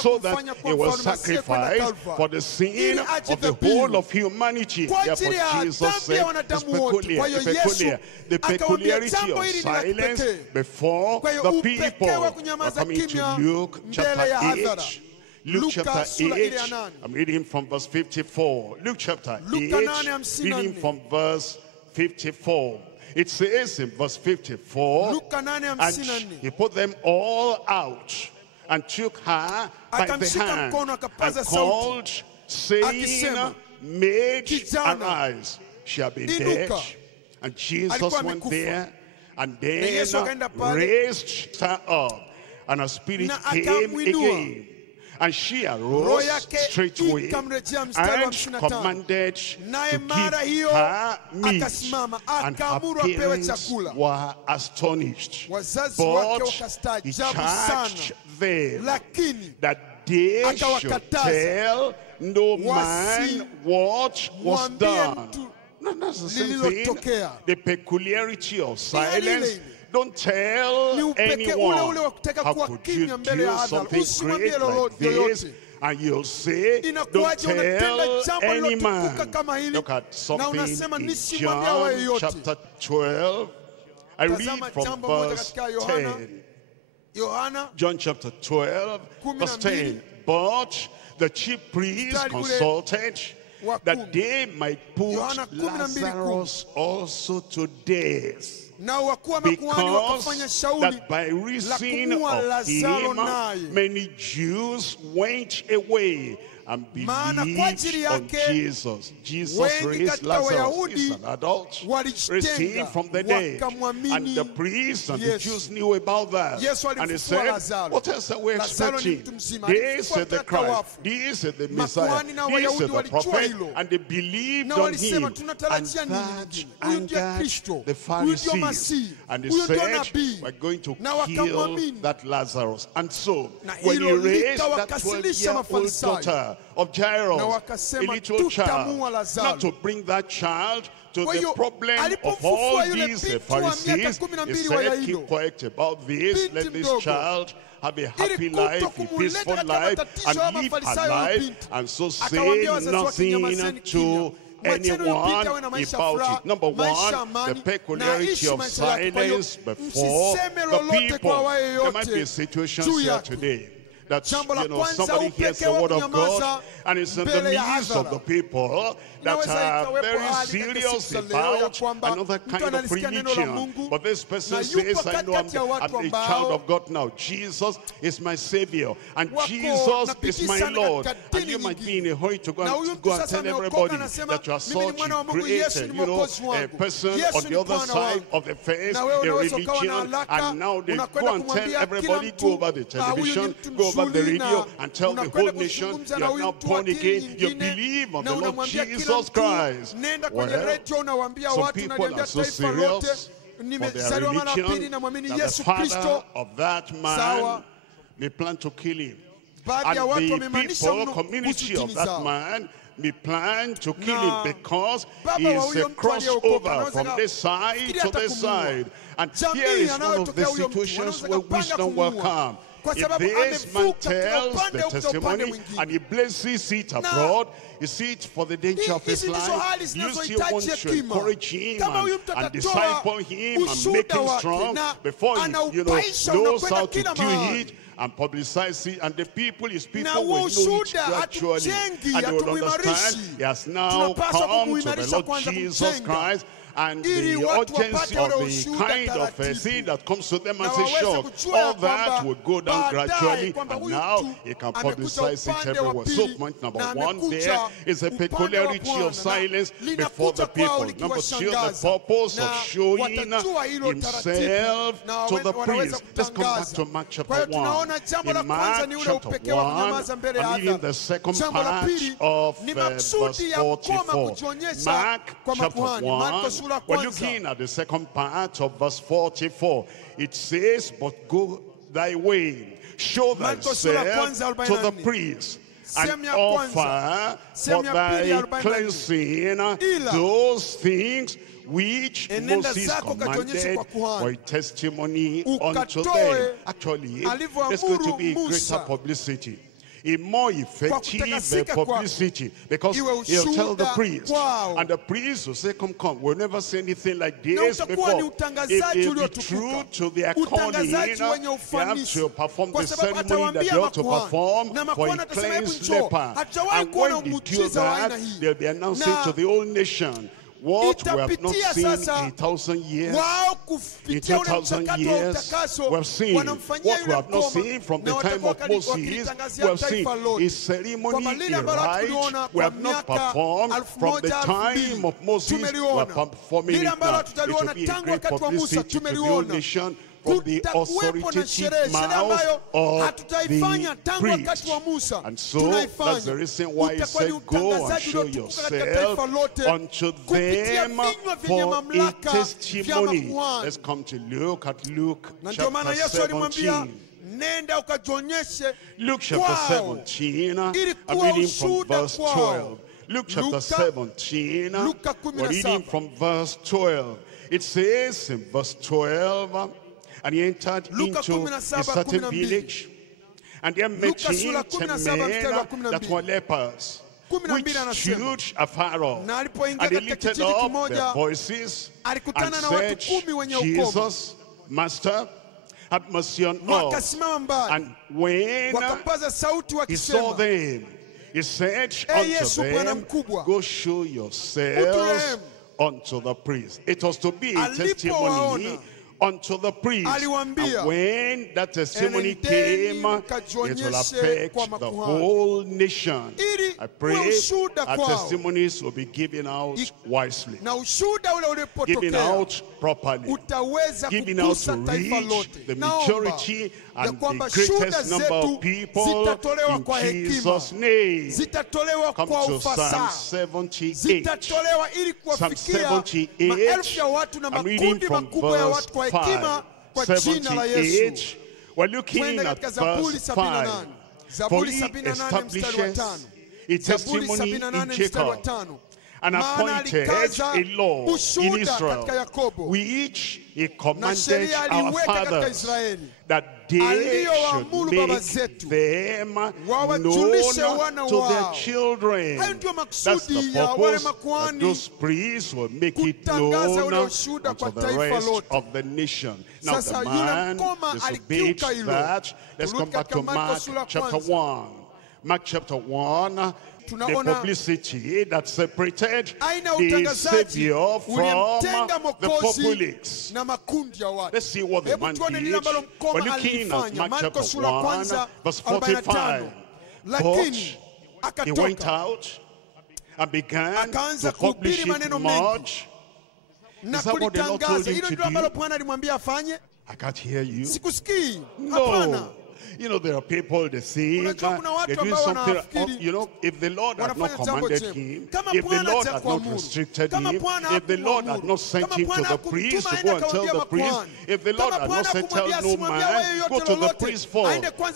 so that he was sacrificed for the sin of the whole of humanity. Therefore Jesus said, it's peculiar. The peculiarity of silence before the people. We're coming to Luke chapter 8. Luke chapter 8. I'm reading from verse 54. Luke chapter 8, reading from verse 54. It says in verse 54, and he put them all out and took her by the hand and called, saying, Maid, arise. She had been dead. And Jesus went there and then raised her up, and her spirit came again. And she arose straightway and commanded to give her meat. And her parents were astonished. But he charged them that they should tell no man what was done. No, that's the same thing. The peculiarity of silence. Don't tell anyone. How could you do something great like this? And you'll say, don't tell any man. Look at something in John chapter 12. I read from verse 10. John chapter 12, verse 10. But the chief priests consulted that they might put Lazarus also to death, because that by reason of him many Jews went away and believed on Jesus. Jesus raised Lazarus. He's an adult. Raised him from the dead. And the priests and the Jews knew about that. And they said, what else are we expecting? This is the Christ. This is the Messiah. This is the prophet. And they believed on him. And that angered the Pharisees. And they said, we're going to kill that Lazarus. And so, when he raised that 12-year-old daughter of Jairus, a little child, not to bring that child to the problem of all these Pharisees, he said, keep quiet about this, let this child have a happy life, a peaceful life, and live a life, and so say nothing to anyone about it. Number one, the peculiarity of silence before the people. There might be situations here today that, somebody hears the word of God and is in the midst of the people that are very serious about another kind of religion. But this person says, I know I'm a child of God now. Jesus is my Savior. And Jesus is my Lord. And you might be in a hurry to go and tell everybody that you are such a created, a person on the other side of the fence, a religion. And now they go and tell everybody, go over the television, go over the radio, and tell the whole nation, you are now born again. You believe on the Lord Jesus Christ. Well, some people are so serious for their religion that the father of that man may plan to kill him. And the people, community of that man, may plan to kill him because he is a crossover from this side to this side. And here is one of the situations where wisdom will come. If this man tells the testimony and he blesses it abroad, you see it for the danger of his life. You still want to encourage him and disciple him and make him strong before he knows how to do it. and publicize it, and the people, his people, will know it gradually, and they will understand he has now come to the Lord Jesus Christ. And the urgency of the kind of thing that comes to them as a shock, all that will go down gradually, and now you can publicize it everywhere. So point number one there is a peculiarity of silence before the people. Number two, the purpose of showing himself to the priest. Let's come back to Mark chapter 1. In Mark chapter 1, I'm reading the second part of verse 44. Mark chapter 1. We're looking at the second part of verse 44. It says, but go thy way, show thyself to the priest, and offer for thy cleansing those things which Moses commanded for a testimony unto them. Actually, there's going to be a greater publicity, a more effective publicity, because he'll tell the priest, and the priest will say, come, we'll never say anything like this before. If they be true to their calling, they have to perform the ceremony that they ought to perform for a cleansed leper. And when they do that, they'll be announcing to the whole nation, what we have not seen in 1,000 years, in 2,000 years, we have seen. What we have not seen from the time of Moses, we have seen. A ceremony, a rite, we have not performed from the time of Moses. We are performing it now. It will be a great publicity to the whole nation, from the authoritative mouth of the priest. And so that's the reason why he said, go and show yourself unto them for a testimony. Let's come to look at Luke chapter 17. Luke chapter 17, I'm reading from verse 12. Luke chapter 17, we're reading from verse 12. It says in verse 12, and he entered into a certain village, and there met him 10 men that were lepers, which stood afar off. And they lifted up their voices and said, Jesus, Master, have mercy on us. And when he saw them, he said unto them, go show yourselves unto the priest. It was to be a testimony unto the priest. And when that testimony came, it will affect the whole nation. I pray our testimonies will be given out wisely, given out properly, given out to reach the majority and the greatest number of people in Jesus' name. Come to Psalm 78. Psalm 78, I'm reading from verse 5. 78, we're looking at verse 5. For he establishes a testimony in Jacob, and appointed a law in Israel, which he commanded our fathers, that they should make them known to their children. That's the purpose, that those priests will make it known unto the rest of the nation. Now the man disobeyed that. Let's come back to Mark chapter 1. Mark chapter 1. The publicity that separated the Savior from the populace. Let's see what the man did. We're looking at Mark chapter 1, verse 45. But he went out and began to publish it much. Is that what the Lord told him to do? I can't hear you. No. You know, there are people, they think they're doing something, you know, if the Lord had not commanded him, if the Lord had not restricted him, if the Lord had not sent him to the priest to go and tell the priest, if the Lord had not said, tell no man, go to the priest for,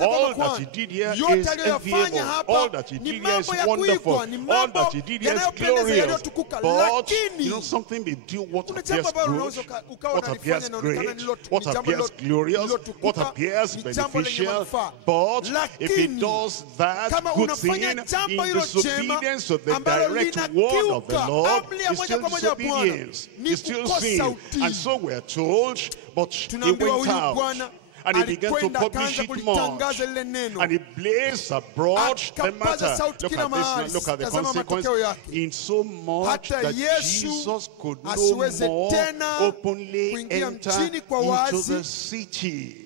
all that he did here is enviable, all that he did here is wonderful, all that he did here is glorious. But, you know, something may do what appears good, what appears great, what appears glorious, what appears beneficial. But if it does that good thing in disobedience to the direct word of the Lord, it's still disobedience, it's still sin. And so we're told, but he went out And he began to publish it more. And he blazed abroad the matter. Look at this now. Look at the consequence. In so much that Jesus could no more openly enter into the city.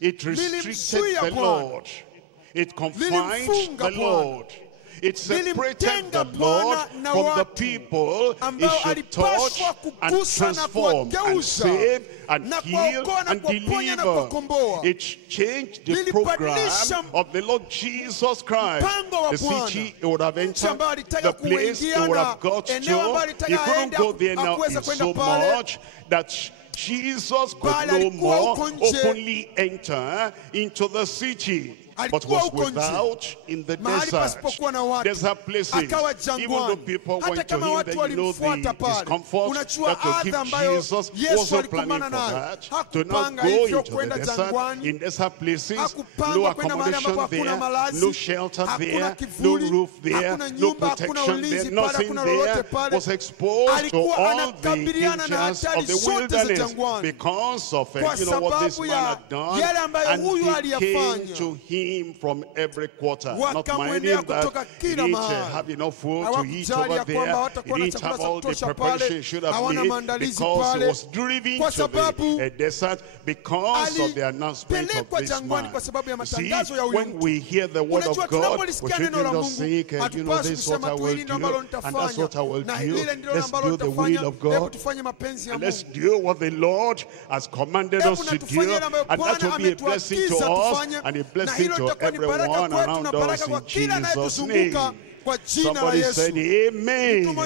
It restricted the Lord. It confined the Lord. It separated the Lord from the people. It should touch and transform and save and heal and deliver. It changed the program of the Lord Jesus Christ. The city he would have entered, the place he would have got to. He couldn't go there now in so much that Jesus could no more openly enter into the city. But was without in the desert. Desert places. Even though people went to him, then you know the discomfort that to keep Jesus wasn't planning for that. To not go into the desert, in desert places, no accommodation there, no shelter there, no roof there, no protection there, nothing there. Was exposed to all the dangers of the wilderness because of what this man had done. And he came to him from every quarter, not minding that he didn't have enough food to eat over there. He didn't have all the preparation he should have made because he was driven to the desert because of the announcement of this man. See, when we hear the word of God, we shouldn't just think, this is what I will do, and that's what I will do. Let's do the will of God, and let's do what the Lord has commanded us to do, and that will be a blessing to us and a blessing to everyone around us in Jesus' name. Somebody said amen.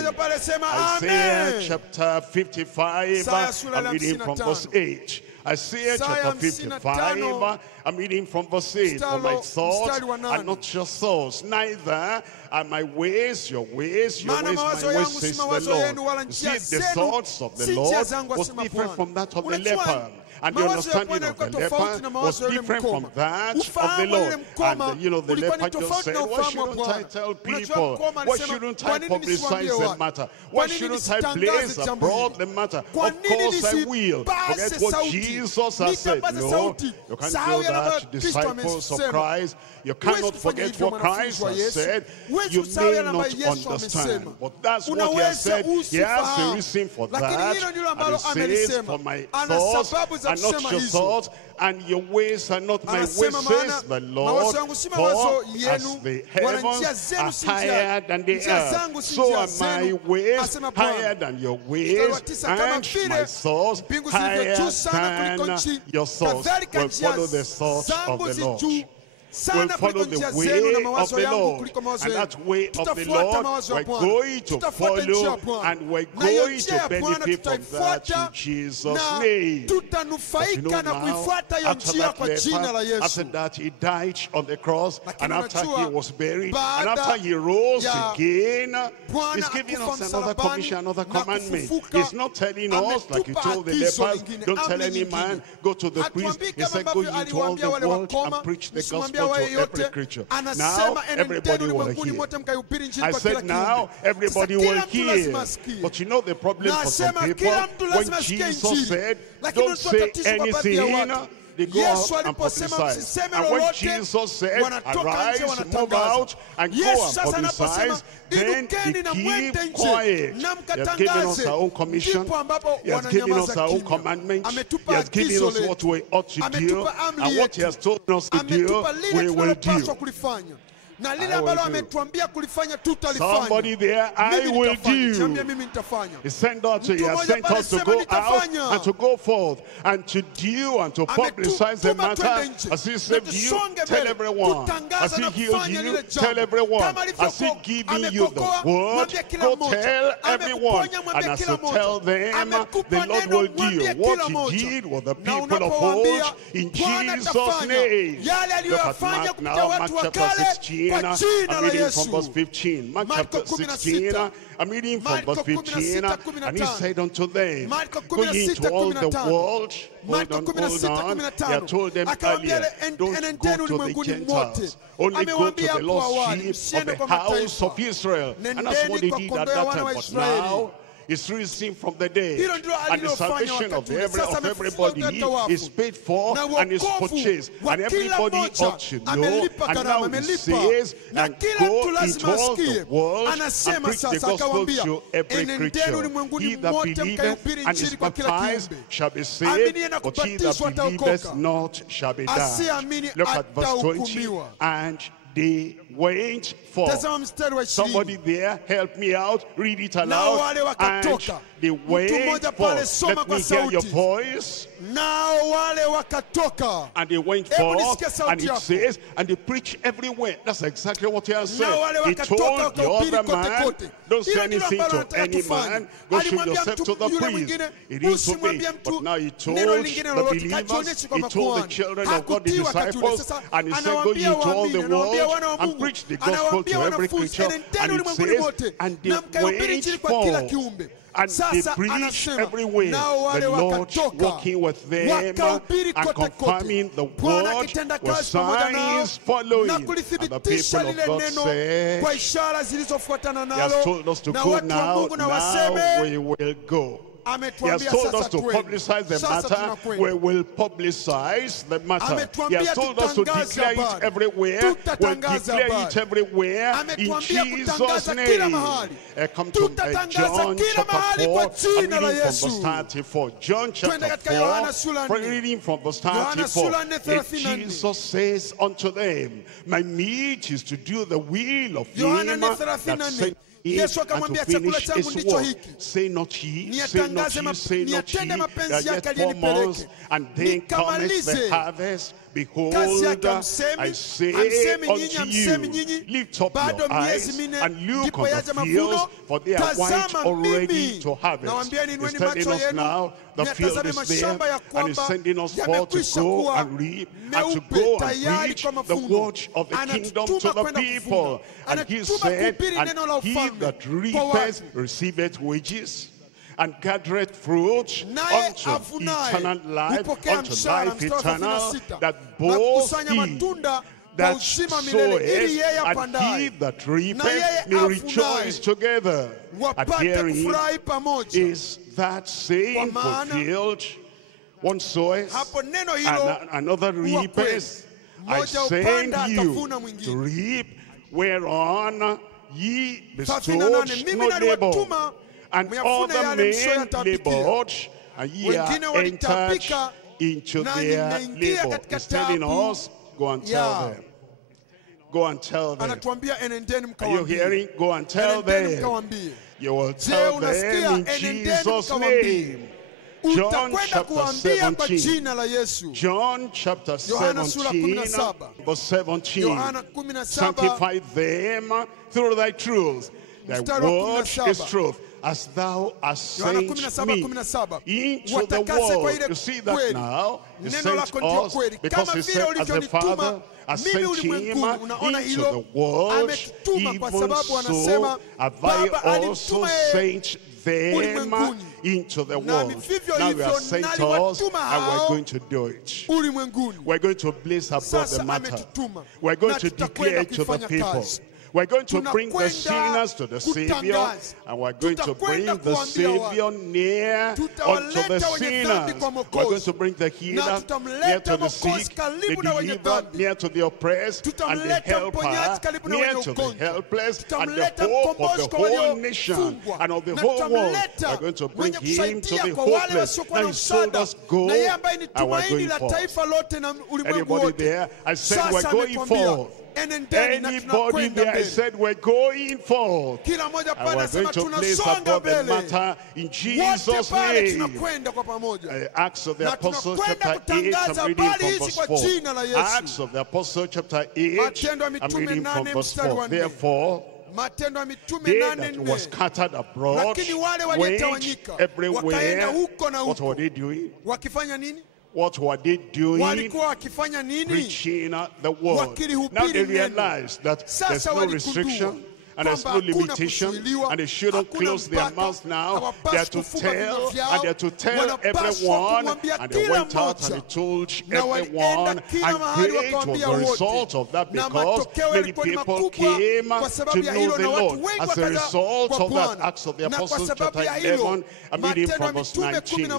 Isaiah chapter 55, I'm reading from verse 8. Isaiah chapter 55, I'm reading from verse 8. For my thoughts are not your thoughts, neither are my ways your ways, your ways my ways, says the Lord. See, the thoughts of the Lord was different from that of the leper. And the understanding of the leper was different from that of the Lord. And the leper just said, why shouldn't I tell people? Why shouldn't I publicize the matter? Why shouldn't I blaze abroad the matter? Of course I will. Forget what Jesus has said. No, you can't do that, disciples of Christ. You cannot forget what Christ has said. You may not understand. But that's what he has said. He has a reason for that. And he says, for my thoughts are not your thoughts, and your ways are not my ways, says the Lord. For as the heavens are higher than the earth, so are my ways higher than your ways, and my thoughts higher than your thoughts. Will follow the thoughts of the Lord. We'll follow the way of the Lord. And that way of the Lord, we're going to follow, and we're going to benefit from that in Jesus' name. But you know now, after that leper, after that he died on the cross, and after he was buried, and after he rose again, he's giving us another commission, another commandment. He's not telling us, like he told the lepers, don't tell any man, go to the priest. He said, go into all the world and preach the gospel to every creature. Now everybody will hear. I said now everybody will hear. But you know the problem for some people, when Jesus said, don't say anything, they go out and publicize. And when Jesus said, arise, move out, and go and publicize, then they keep quiet. He has given us our own commission. He has given us our own commandment. He has given us what we ought to do. And what he has told us to do, we will do. Somebody there, I will do. He sent us to go out and to go forth and to do and to publicize the matter. As he saved you, tell everyone. As he healed you, tell everyone. As he giving you the word, go tell everyone. And as you tell them, the Lord will do what he did with the people of old in Jesus' name. Look at Mark now, Mark chapter 16. I'm reading from verse 15. Mark chapter 16. I'm reading from verse 15. And he said unto them, go ye into all the world. Hold on. He had told them earlier, don't go to the Gentiles. Only go to the lost sheep of the house of Israel. And that's what he did at that time. But now, is risen from the dead, and the salvation of everybody is paid for and is purchased, and everybody ought to know. And now he says, and go into all the world and preach the gospel to every creature. He that believeth and is baptized shall be saved, but he that believeth not shall be damned. Look at verse 20. And they went forth. Somebody there, help me out. Read it aloud. And they went forth. Let me hear your voice. And they went forth, and it says, and they preach everywhere. That's exactly what he has said. He told the other man, don't say anything to any man, go show yourself to the priest. He didn't obey. But now he told the believers, he told the children of God, the disciples, and he said, go ye into all the world and preach the gospel to every creature. And it says, and they went forth. And they preach everywhere, the Lord walking with them and confirming the word with signs following. And the people of God said, he has told us to go now, now we will go. He has told us to publicize the matter, we will publicize the matter. He has told us to declare it everywhere, we'll declare it everywhere in Jesus' name. Come to John chapter 4, I'm reading from verse 34. John chapter 4, reading from verse 34. Jesus says unto them, my meat is to do the will of him that sent Yesu akamwambia chakula changu ndicho hiki. Say not ye, say not ye, say not ye, yet 4 months, and then cometh the harvest. Behold, I say unto you, lift up your eyes and look on the fields, for they are white already to harvest. He's telling us now, the field is there, and he's sending us forth to go and reap, and to go and preach the word of the kingdom to the people. And he said, and he that reapeth receiveth wages, and gathereth fruit unto eternal life, unto life eternal, that both he that soweth and he that reapeth may rejoice together. And herein is that saying fulfilled, one soweth, and another reapeth. I send you to reap, whereon ye bestowed no labor. And other men labored, and ye are entered into their labor. He's telling us, go and tell them. Go and tell them. Are you hearing? Go and tell them. You will tell them in Jesus' name. John chapter 17. John chapter 17, verse 17. Sanctify them through thy truth. Thy word is truth. As thou hast sent me into the world. You see that now? He sent us because he said, as the Father has sent him into the world, even so have I also sent them into the world. Now we are sent to us, and we're going to do it. We're going to blaze abroad the matter. We're going to declare it to the people. We're going to bring the sinners to the Savior, and we're going to bring the Savior near unto the sinners. We're going to bring the healer near to the sick, the deliverer near to the oppressed, and the helper near to the helpless, and the hope of the whole nation and of the whole world. We're going to bring him to the hopeless. Now he told us go, and we're going forth. Anybody there? I said we're going forth. Anybody there? I said we're going forth, and we're going to place above the matter in Jesus' name. Acts of the Apostles chapter 8, I'm reading from verse 4. Acts of the Apostles chapter 8, I'm reading from verse 4. Therefore, they that were scattered abroad went everywhere. What were they doing? What were they doing? Preaching the word. Now they realized that there's no restriction and there's no limitation, and they shouldn't close their mouths now. They are to tell, and they are to tell everyone. And they went out and they told everyone, and great was the result of that, because many people came to know the Lord. As a result of that, Acts of the Apostles chapter 11, I'm reading from verse 19.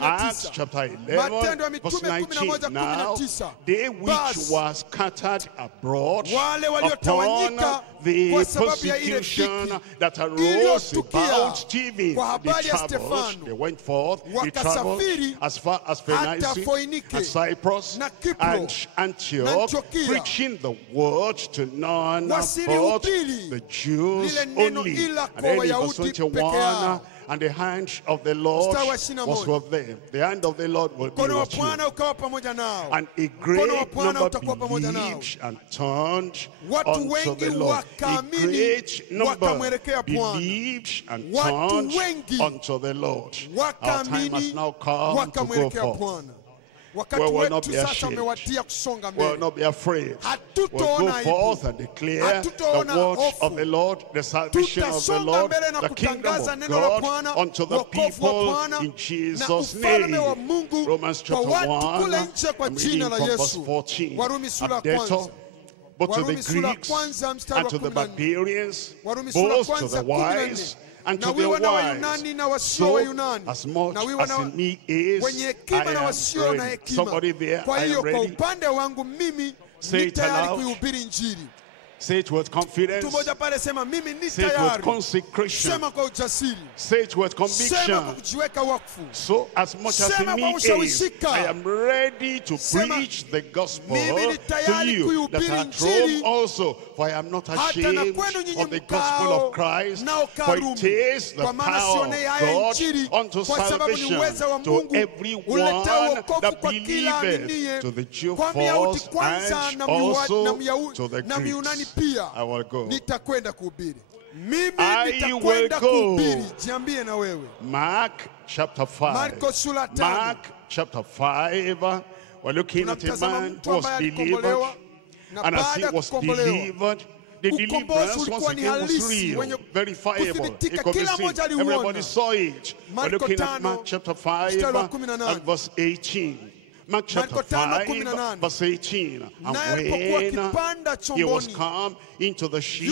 Acts chapter 11, verse 19. Now, they which were scattered abroad upon the persecution that arose about Stephen, they traveled, they went forth, they traveled as far as Phoenicia and Cyprus and Antioch, preaching the word to none but the Jews only. And then in verse 21, and the hand of the Lord was with them. The hand of the Lord will be with you. And a great number believed and turned unto the Lord. A great number believed and turned unto the Lord. Our time has now come to go forth. We will not be ashamed. We will not be afraid. We will go forth and declare the word of the Lord, the salvation of the Lord, the kingdom of God unto the people in Jesus' name. Romans chapter 1, I'm reading from verse 14. But to the Greeks and to the barbarians, both to the wise and to the wise, so as much as in me is, I am ready. Somebody there, I am ready. Say it aloud. Say it with confidence. Say it with consecration. Say it with conviction. So as much as in me is, I am ready to preach the gospel to you that at Rome also. For I am not ashamed of the gospel of Christ, for it is the power of God unto salvation to everyone that believeth, to the Jew first and also to the Greeks. I will go. I will go. Mark chapter 5. Mark chapter 5. We're looking at a man who was delivered. And as he was delivered, the deliverance once again was real, verifiable. It could be seen. Everybody saw it. We're looking at Mark chapter 5 and verse 18. Mark chapter 5, verse 18. And when he was come into the ship,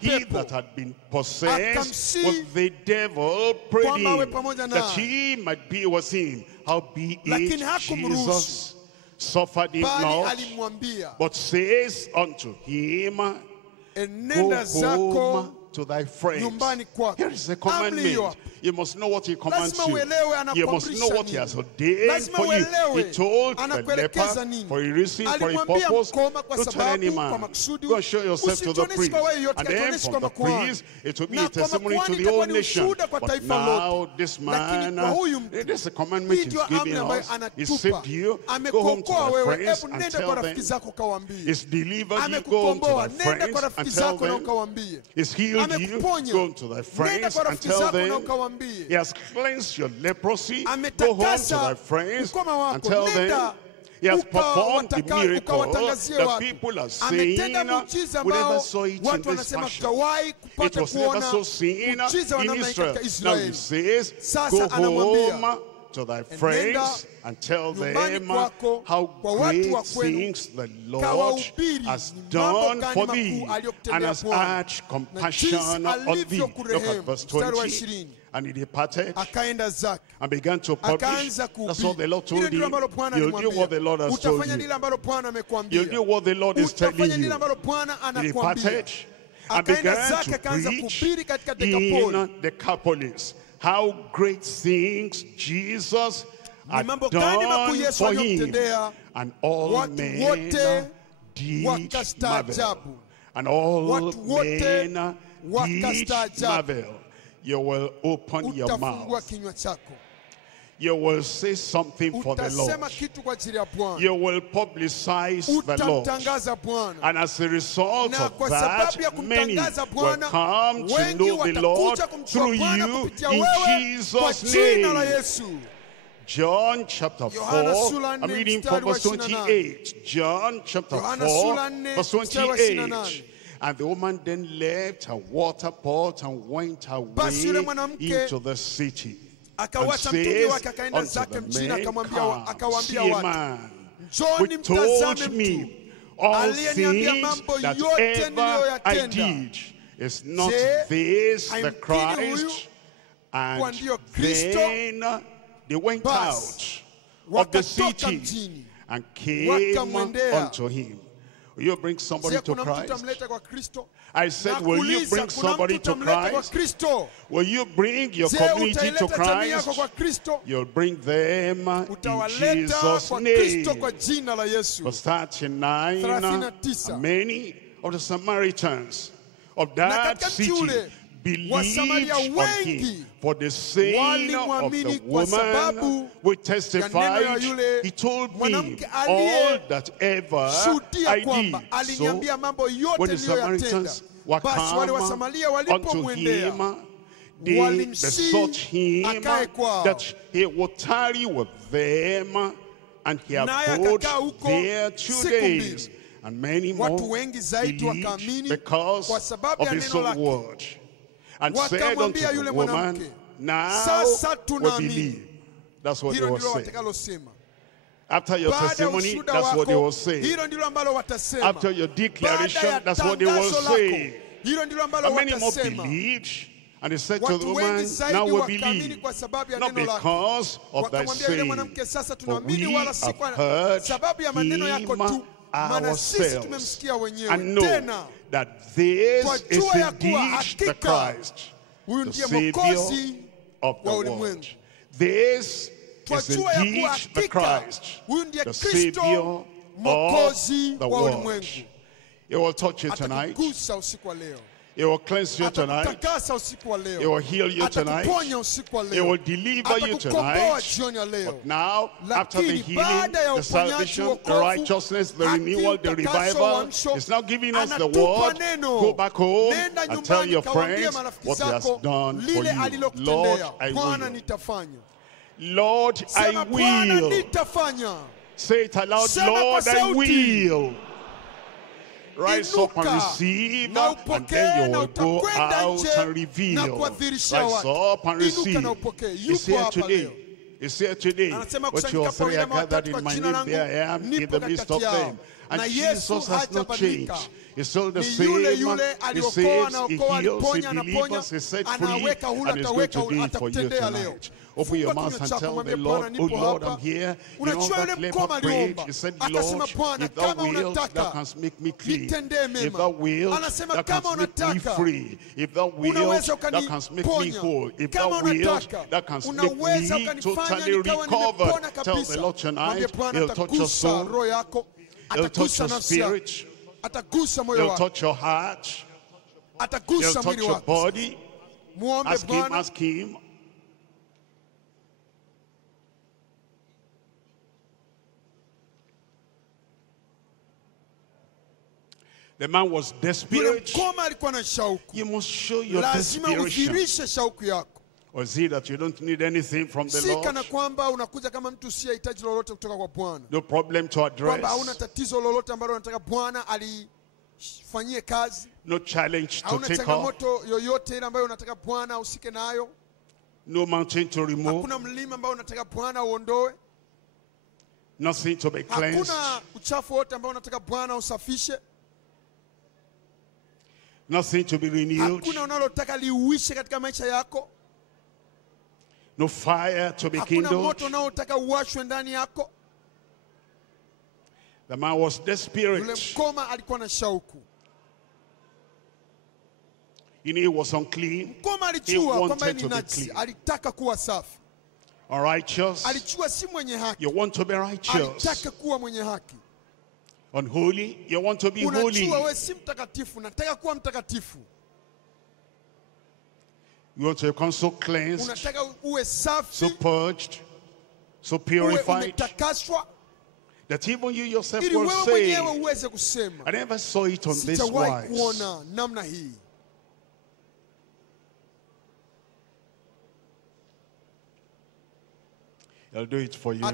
he that had been possessed with the devil prayed him that he might be with him. Howbeit Jesus suffered him not, but says unto him, go home to thy friends. Here is a commandment. You must know what he commands you. You must know what he has ordained for you. He told the leper, for a reason, for a purpose, don't tell any man. Go and show yourself to the priest. And then from the priest, it will be a testimony to the whole nation. But now this man, this is a commandment he's giving us. He saved you. Go home to thy friends and tell them. He's delivered you. Go home to thy friends and tell them. He's healed you. Go home to thy friends and tell them. He has cleansed your leprosy. Go home to thy friends and tell them. He has performed the miracle that people are saying we never saw it in this fashion. It was never so seen in Israel. Now he says, go home to thy friends and tell them how great things the Lord has done for thee and has had compassion on thee. Look at verse 20. And he departed and began to publish. That's what the Lord told you. You'll do what the Lord has told you. You'll do what the Lord is telling you. He departed and began to preach in Decapolis how great things Jesus had done for him. And all men did marvel. And all men did marvel. You will open your mouth. You will say something for the Lord. You will publicize the Lord. And as a result of that, many will come to know the Lord through you in Jesus' name. John chapter 4, I'm reading from verse 28. John chapter 4, verse 28. And the woman then left her water pot and went away into the city. And says unto the men, come, see a man who told me all things that ever I did. Is not this the Christ? And then they went out of the city and came unto him. Will you bring somebody to Christ? I said, will you bring somebody to Christ? Will you bring your community to Christ? You'll bring them in Jesus' name. Verse 39, many of the Samaritans of that city believed on him for the saying of the woman who testified, he told me all that ever I did. So when the Samaritans were come unto him, they besought him that he would tarry with them, and he abode there 2 days. And many more believed because of his own word. And said unto the woman, now we believe. That's what they were saying. After your testimony, that's what they will say. After your declaration, that's what they will say. And many more believed. And they said to the woman, now we believe, not because of thy saying, for we have heard him ourselves, and know that this is indeed the Christ, the Savior of the world. This is indeed the Christ, the Savior of the world. It will touch you tonight. It will cleanse you tonight. It will heal you tonight. It will deliver you tonight. But now, after the healing, the salvation, the righteousness, the renewal, the revival, it's now giving us the word. Go back home and tell your friends what he has done for you. Lord, I will. Lord, I will. Say it aloud. Lord, I will. Rise up and receive, and then you will go out and reveal. Rise up and receive. It's here today. It's here today. Where 2 or 3 are gathered in my name, there I am in the midst of them. And Jesus has not changed. He's still the same. He saves, he heals, he delivers, he sets free, and he's going to do it for you tonight. Open your mouth and tell the Lord, oh Lord, I'm here. You know that leper prayed. He said, Lord, if thou wilt, thou canst make me clean. If thou wilt, thou canst make me free. If thou wilt, thou canst make me whole. If thou wilt, thou canst make me totally recovered. Tell the Lord tonight, he'll touch your soul. He'll touch your spirit. He'll touch your heart. He'll touch your body. Ask him, ask him. The man was desperate. You must show your desperation. Or is it that you don't need anything from the Lord? No problem to address. No challenge to take off. No mountain to remove. Nothing to be cleansed. Nothing to be renewed. No fire to be kindled. The man was desperate. He knew he was unclean. He wanted to be clean. Unrighteous. You want to be righteous. Unholy, you want to be holy. You want to become so cleansed, so purged, so purified, that even you yourself will say, I never saw it on this wise. He'll do it for you.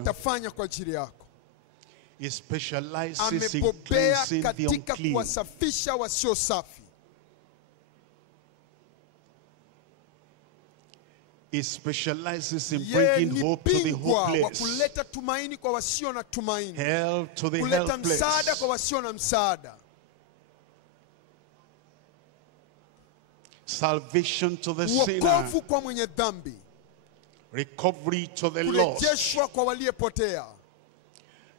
He specializes in cleansing the unclean. Kuwasafisha wasio safi. He specializes in bringing hope to the hopeless. Kuleta tumaini kwa wasio na tumaini. Help to the kuleta helpless. Msaada kwa wasio na msaada. Salvation to the sinner. Wokovu kwa mwenye dhambi. Recovery to the lost. Kurejeshwa kwa waliopotea.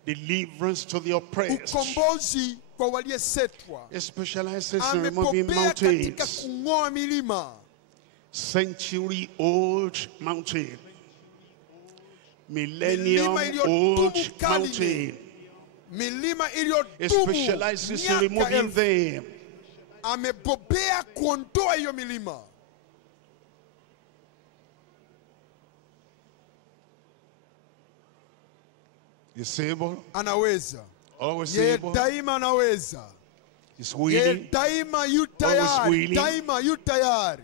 Deliverance to the oppressed. Ukombozi kwa waliosetwa. He specializes in removing mountains. Katika kung'oa milima. Century-old mountain. Millennium-old mountain. Milima iliyodumu. He specializes in removing them. Amebobea kuondoa hiyo milima. He's able. Anaweza. Always Yeye able. daima anaweza. He's willing. Daima yu tayari. Daima yu tayari.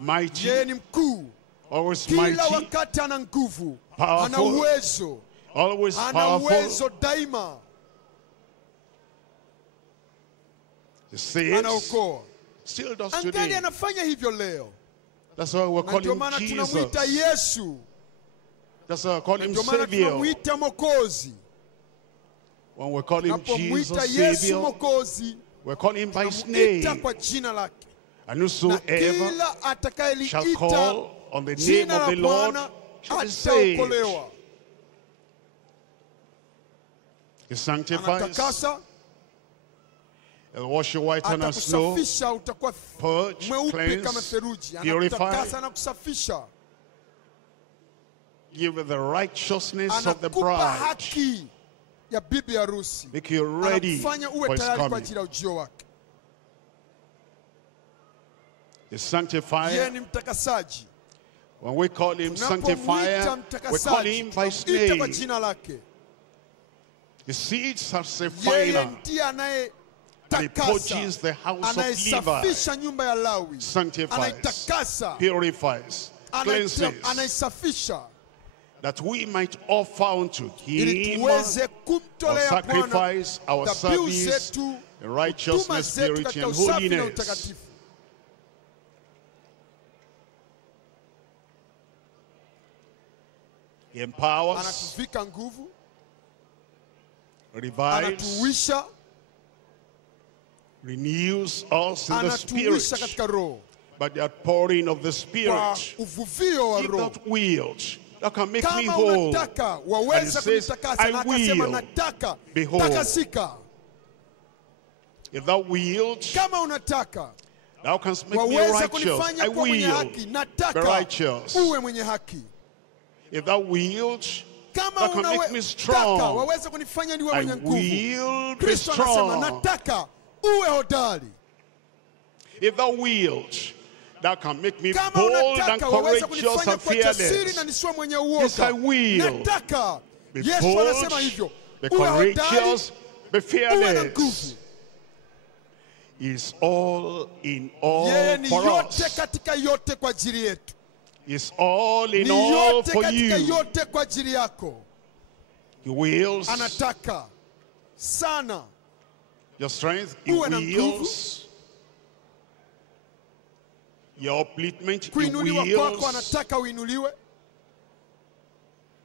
Mighty. Yeye ni mkuu. Always mighty. Kila wakati ana nguvu. Powerful. Ana uwezo. Always powerful. Ana uwezo daima. He saves. Anaokoa. Still does Angali today. anafanya hivyo leo. That's why we're calling him Jesus. Tunamuita Yesu. That's why we call him Savior. Savior. Mokozi. When we call him Jesus Yesu Savior, Mokozi, we call him by his name. Kwa jina lake. And whosoever shall call on the name of the Lord shall be saved. He sanctifies. He'll wash you whiter than snow. Purge, cleanse, purify. Give you the righteousness of the bride. Make you ready for his coming. The sanctifier. When we call him sanctifier, we call him by his name. He sits as a final. And he purges the house of Levi. Sanctifies, purifies, cleanses. That we might offer unto him our sacrifice, our service, righteousness, purity, and holiness. He empowers, revives, renews us in the Spirit by the outpouring of the Spirit. Give that will that can make me whole. And he says, I will. Behold. If thou wilt, thou canst make me righteous. I will be righteous. If thou wilt, thou can make me strong. I will be strong. If thou wilt, thou can make me bold and courageous and fearless. Yes, I will. Be bold, be courageous, be fearless. Is all in all for us. Is all in all for you. He wills your strength. He wills your upliftment. He wills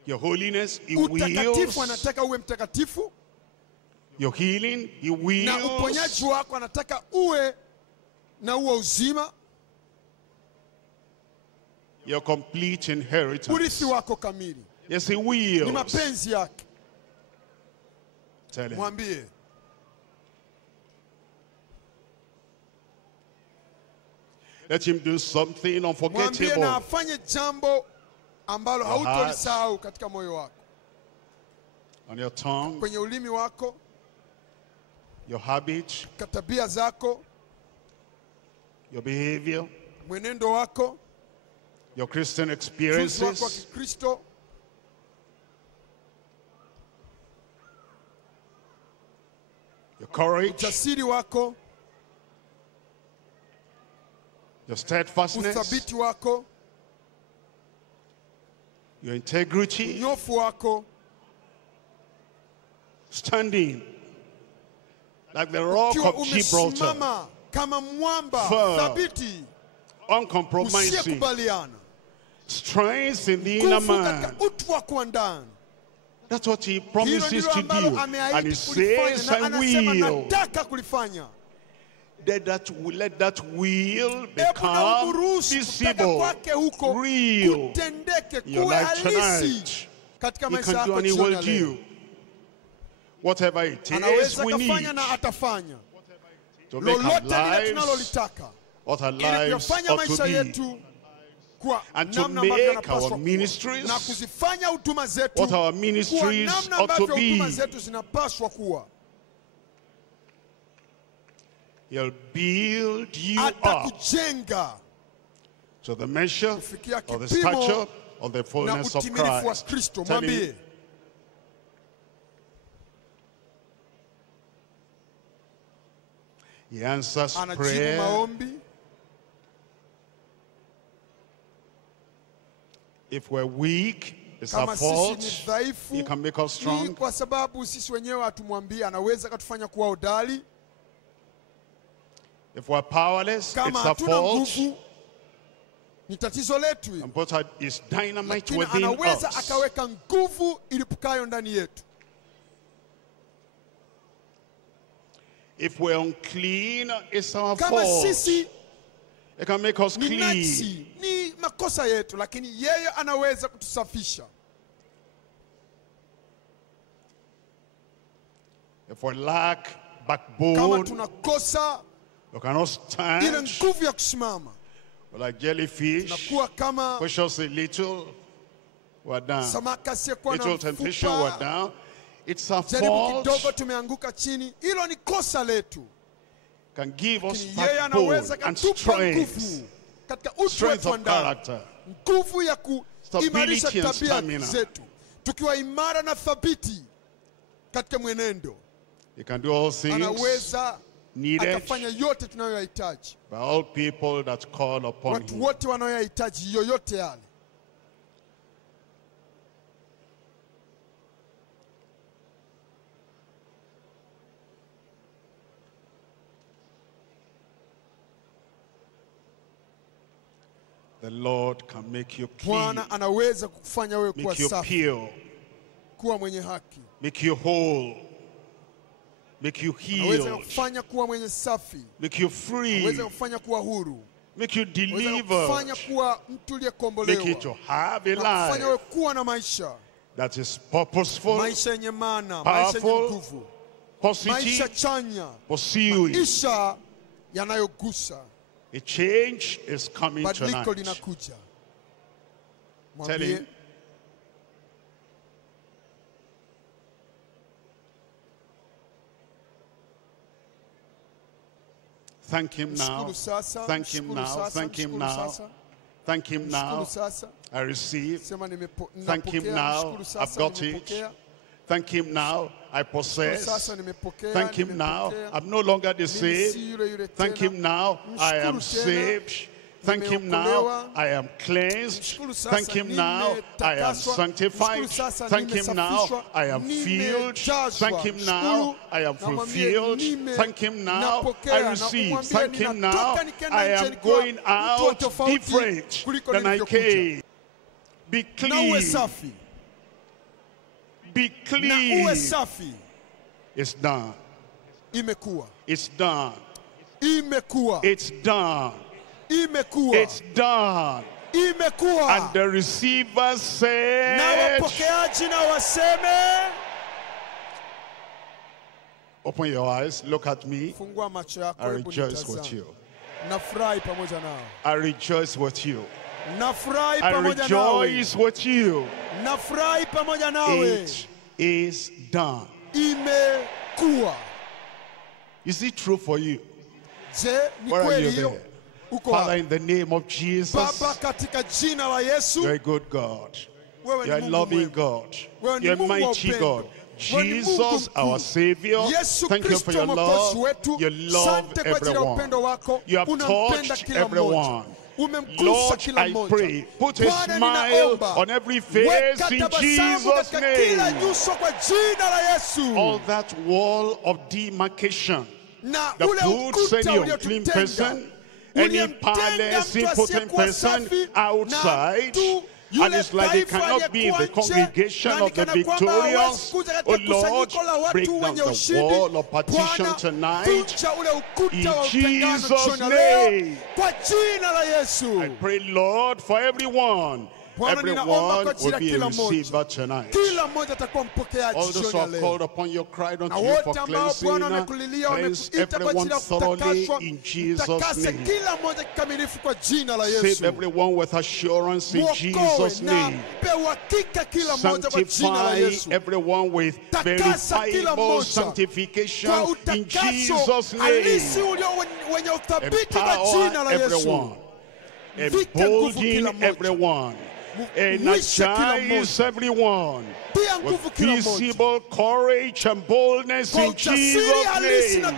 your holiness. He wills your healing. He wills your complete inheritance. Yes, he wills. Tell him. Let him do something unforgettable. On your tongue, your habit, your behavior, your Christian experiences, your courage, your steadfastness, your integrity, standing like the rock of Gibraltar, firm, uncompromising, strength in the inner man. That's what he promises to do. And he says, I will. Let that will become visible, real in your life tonight. He can do and he will do whatever it is we need to make our lives what our lives ought to be, and to make our ministries what our ministries ought to be. He'll build you up to the measure of the stature of the fullness of Christ. Tell him, he answers prayer. If we're weak, it's our fault. He can make us strong. If we're powerless, it's our fault. And put his dynamite within us. If we're unclean, it's our fault. It can make us clean. If we lack backbone, we cannot stand. We're like jellyfish. Push us a little, we're down. Little temptation, we're down. It's our fault. Can give us backbone and strength. Strength of character. Stability and stamina. You can do all things needed by all people that call upon him. The Lord can make you clean, make you pure, make you whole, make you healed, make you free, make you delivered, make you to have a life that is purposeful, powerful, positive, pursuing. A change is coming tonight. Tell him. Thank him now. Thank him now. Thank him now. Thank him now. I receive. Thank him now. I've got it. Thank him now. I possess. Thank him now. I'm no longer deceived. Thank him now. I am saved. Thank him now. I am cleansed. Thank him now. I am sanctified. Thank him now. I am filled. Thank him now. I am fulfilled. Thank him now. I receive. Thank him now. I am going out different than I came. Be clean. Be clean. It's done. It's done. It's done. It's done. And the receiver said, open your eyes, look at me. I rejoice with you. I rejoice with you. I rejoice with you. It is done. Is it true for you? Where are you there? Father, in the name of Jesus, you're a good God. You're a loving God. You're a mighty God. Jesus, our Savior, thank you for your love. You love everyone. You have touched everyone. Lord, I pray, put a smile on every face in Jesus' name. All that wall of demarcation that puts any unclean person, any powerless, impotent person outside, and it's like they cannot be in the congregation of the victorious. Oh Lord, break down the wall of partition tonight in Jesus' name. I pray, Lord, for everyone. Everyone will be a receiver tonight. All those who have called upon you, cried unto you for cleansing, cleanse everyone thoroughly in Jesus' name. Save everyone with assurance in Jesus' name. Sanctify everyone with verifiable sanctification in Jesus' name. Empower everyone. Embolden everyone. Energize everyone with visible courage and boldness in Jesus' name.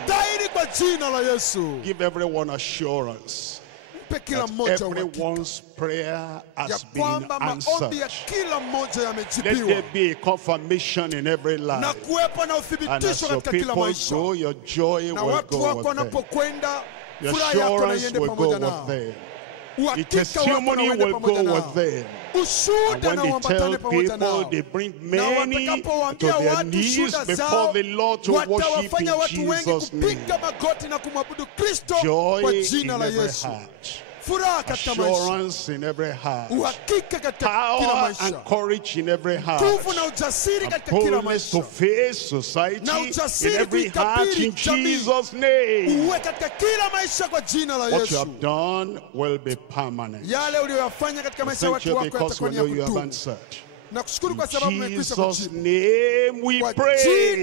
Give everyone assurance that everyone's prayer has been answered. Let there be a confirmation in every life. And as your people go, your joy will go with them. Your assurance will go with them. The testimony will go with them. And when they tell people, they bring many to their knees before the Lord to worship in Jesus' name. Joy in every heart. Assurance in every heart. Power and courage in every heart. And boldness to face society in every heart in Jesus' name. What you have done will be permanent. Thank you because we know you have answered. In Jesus' name we pray.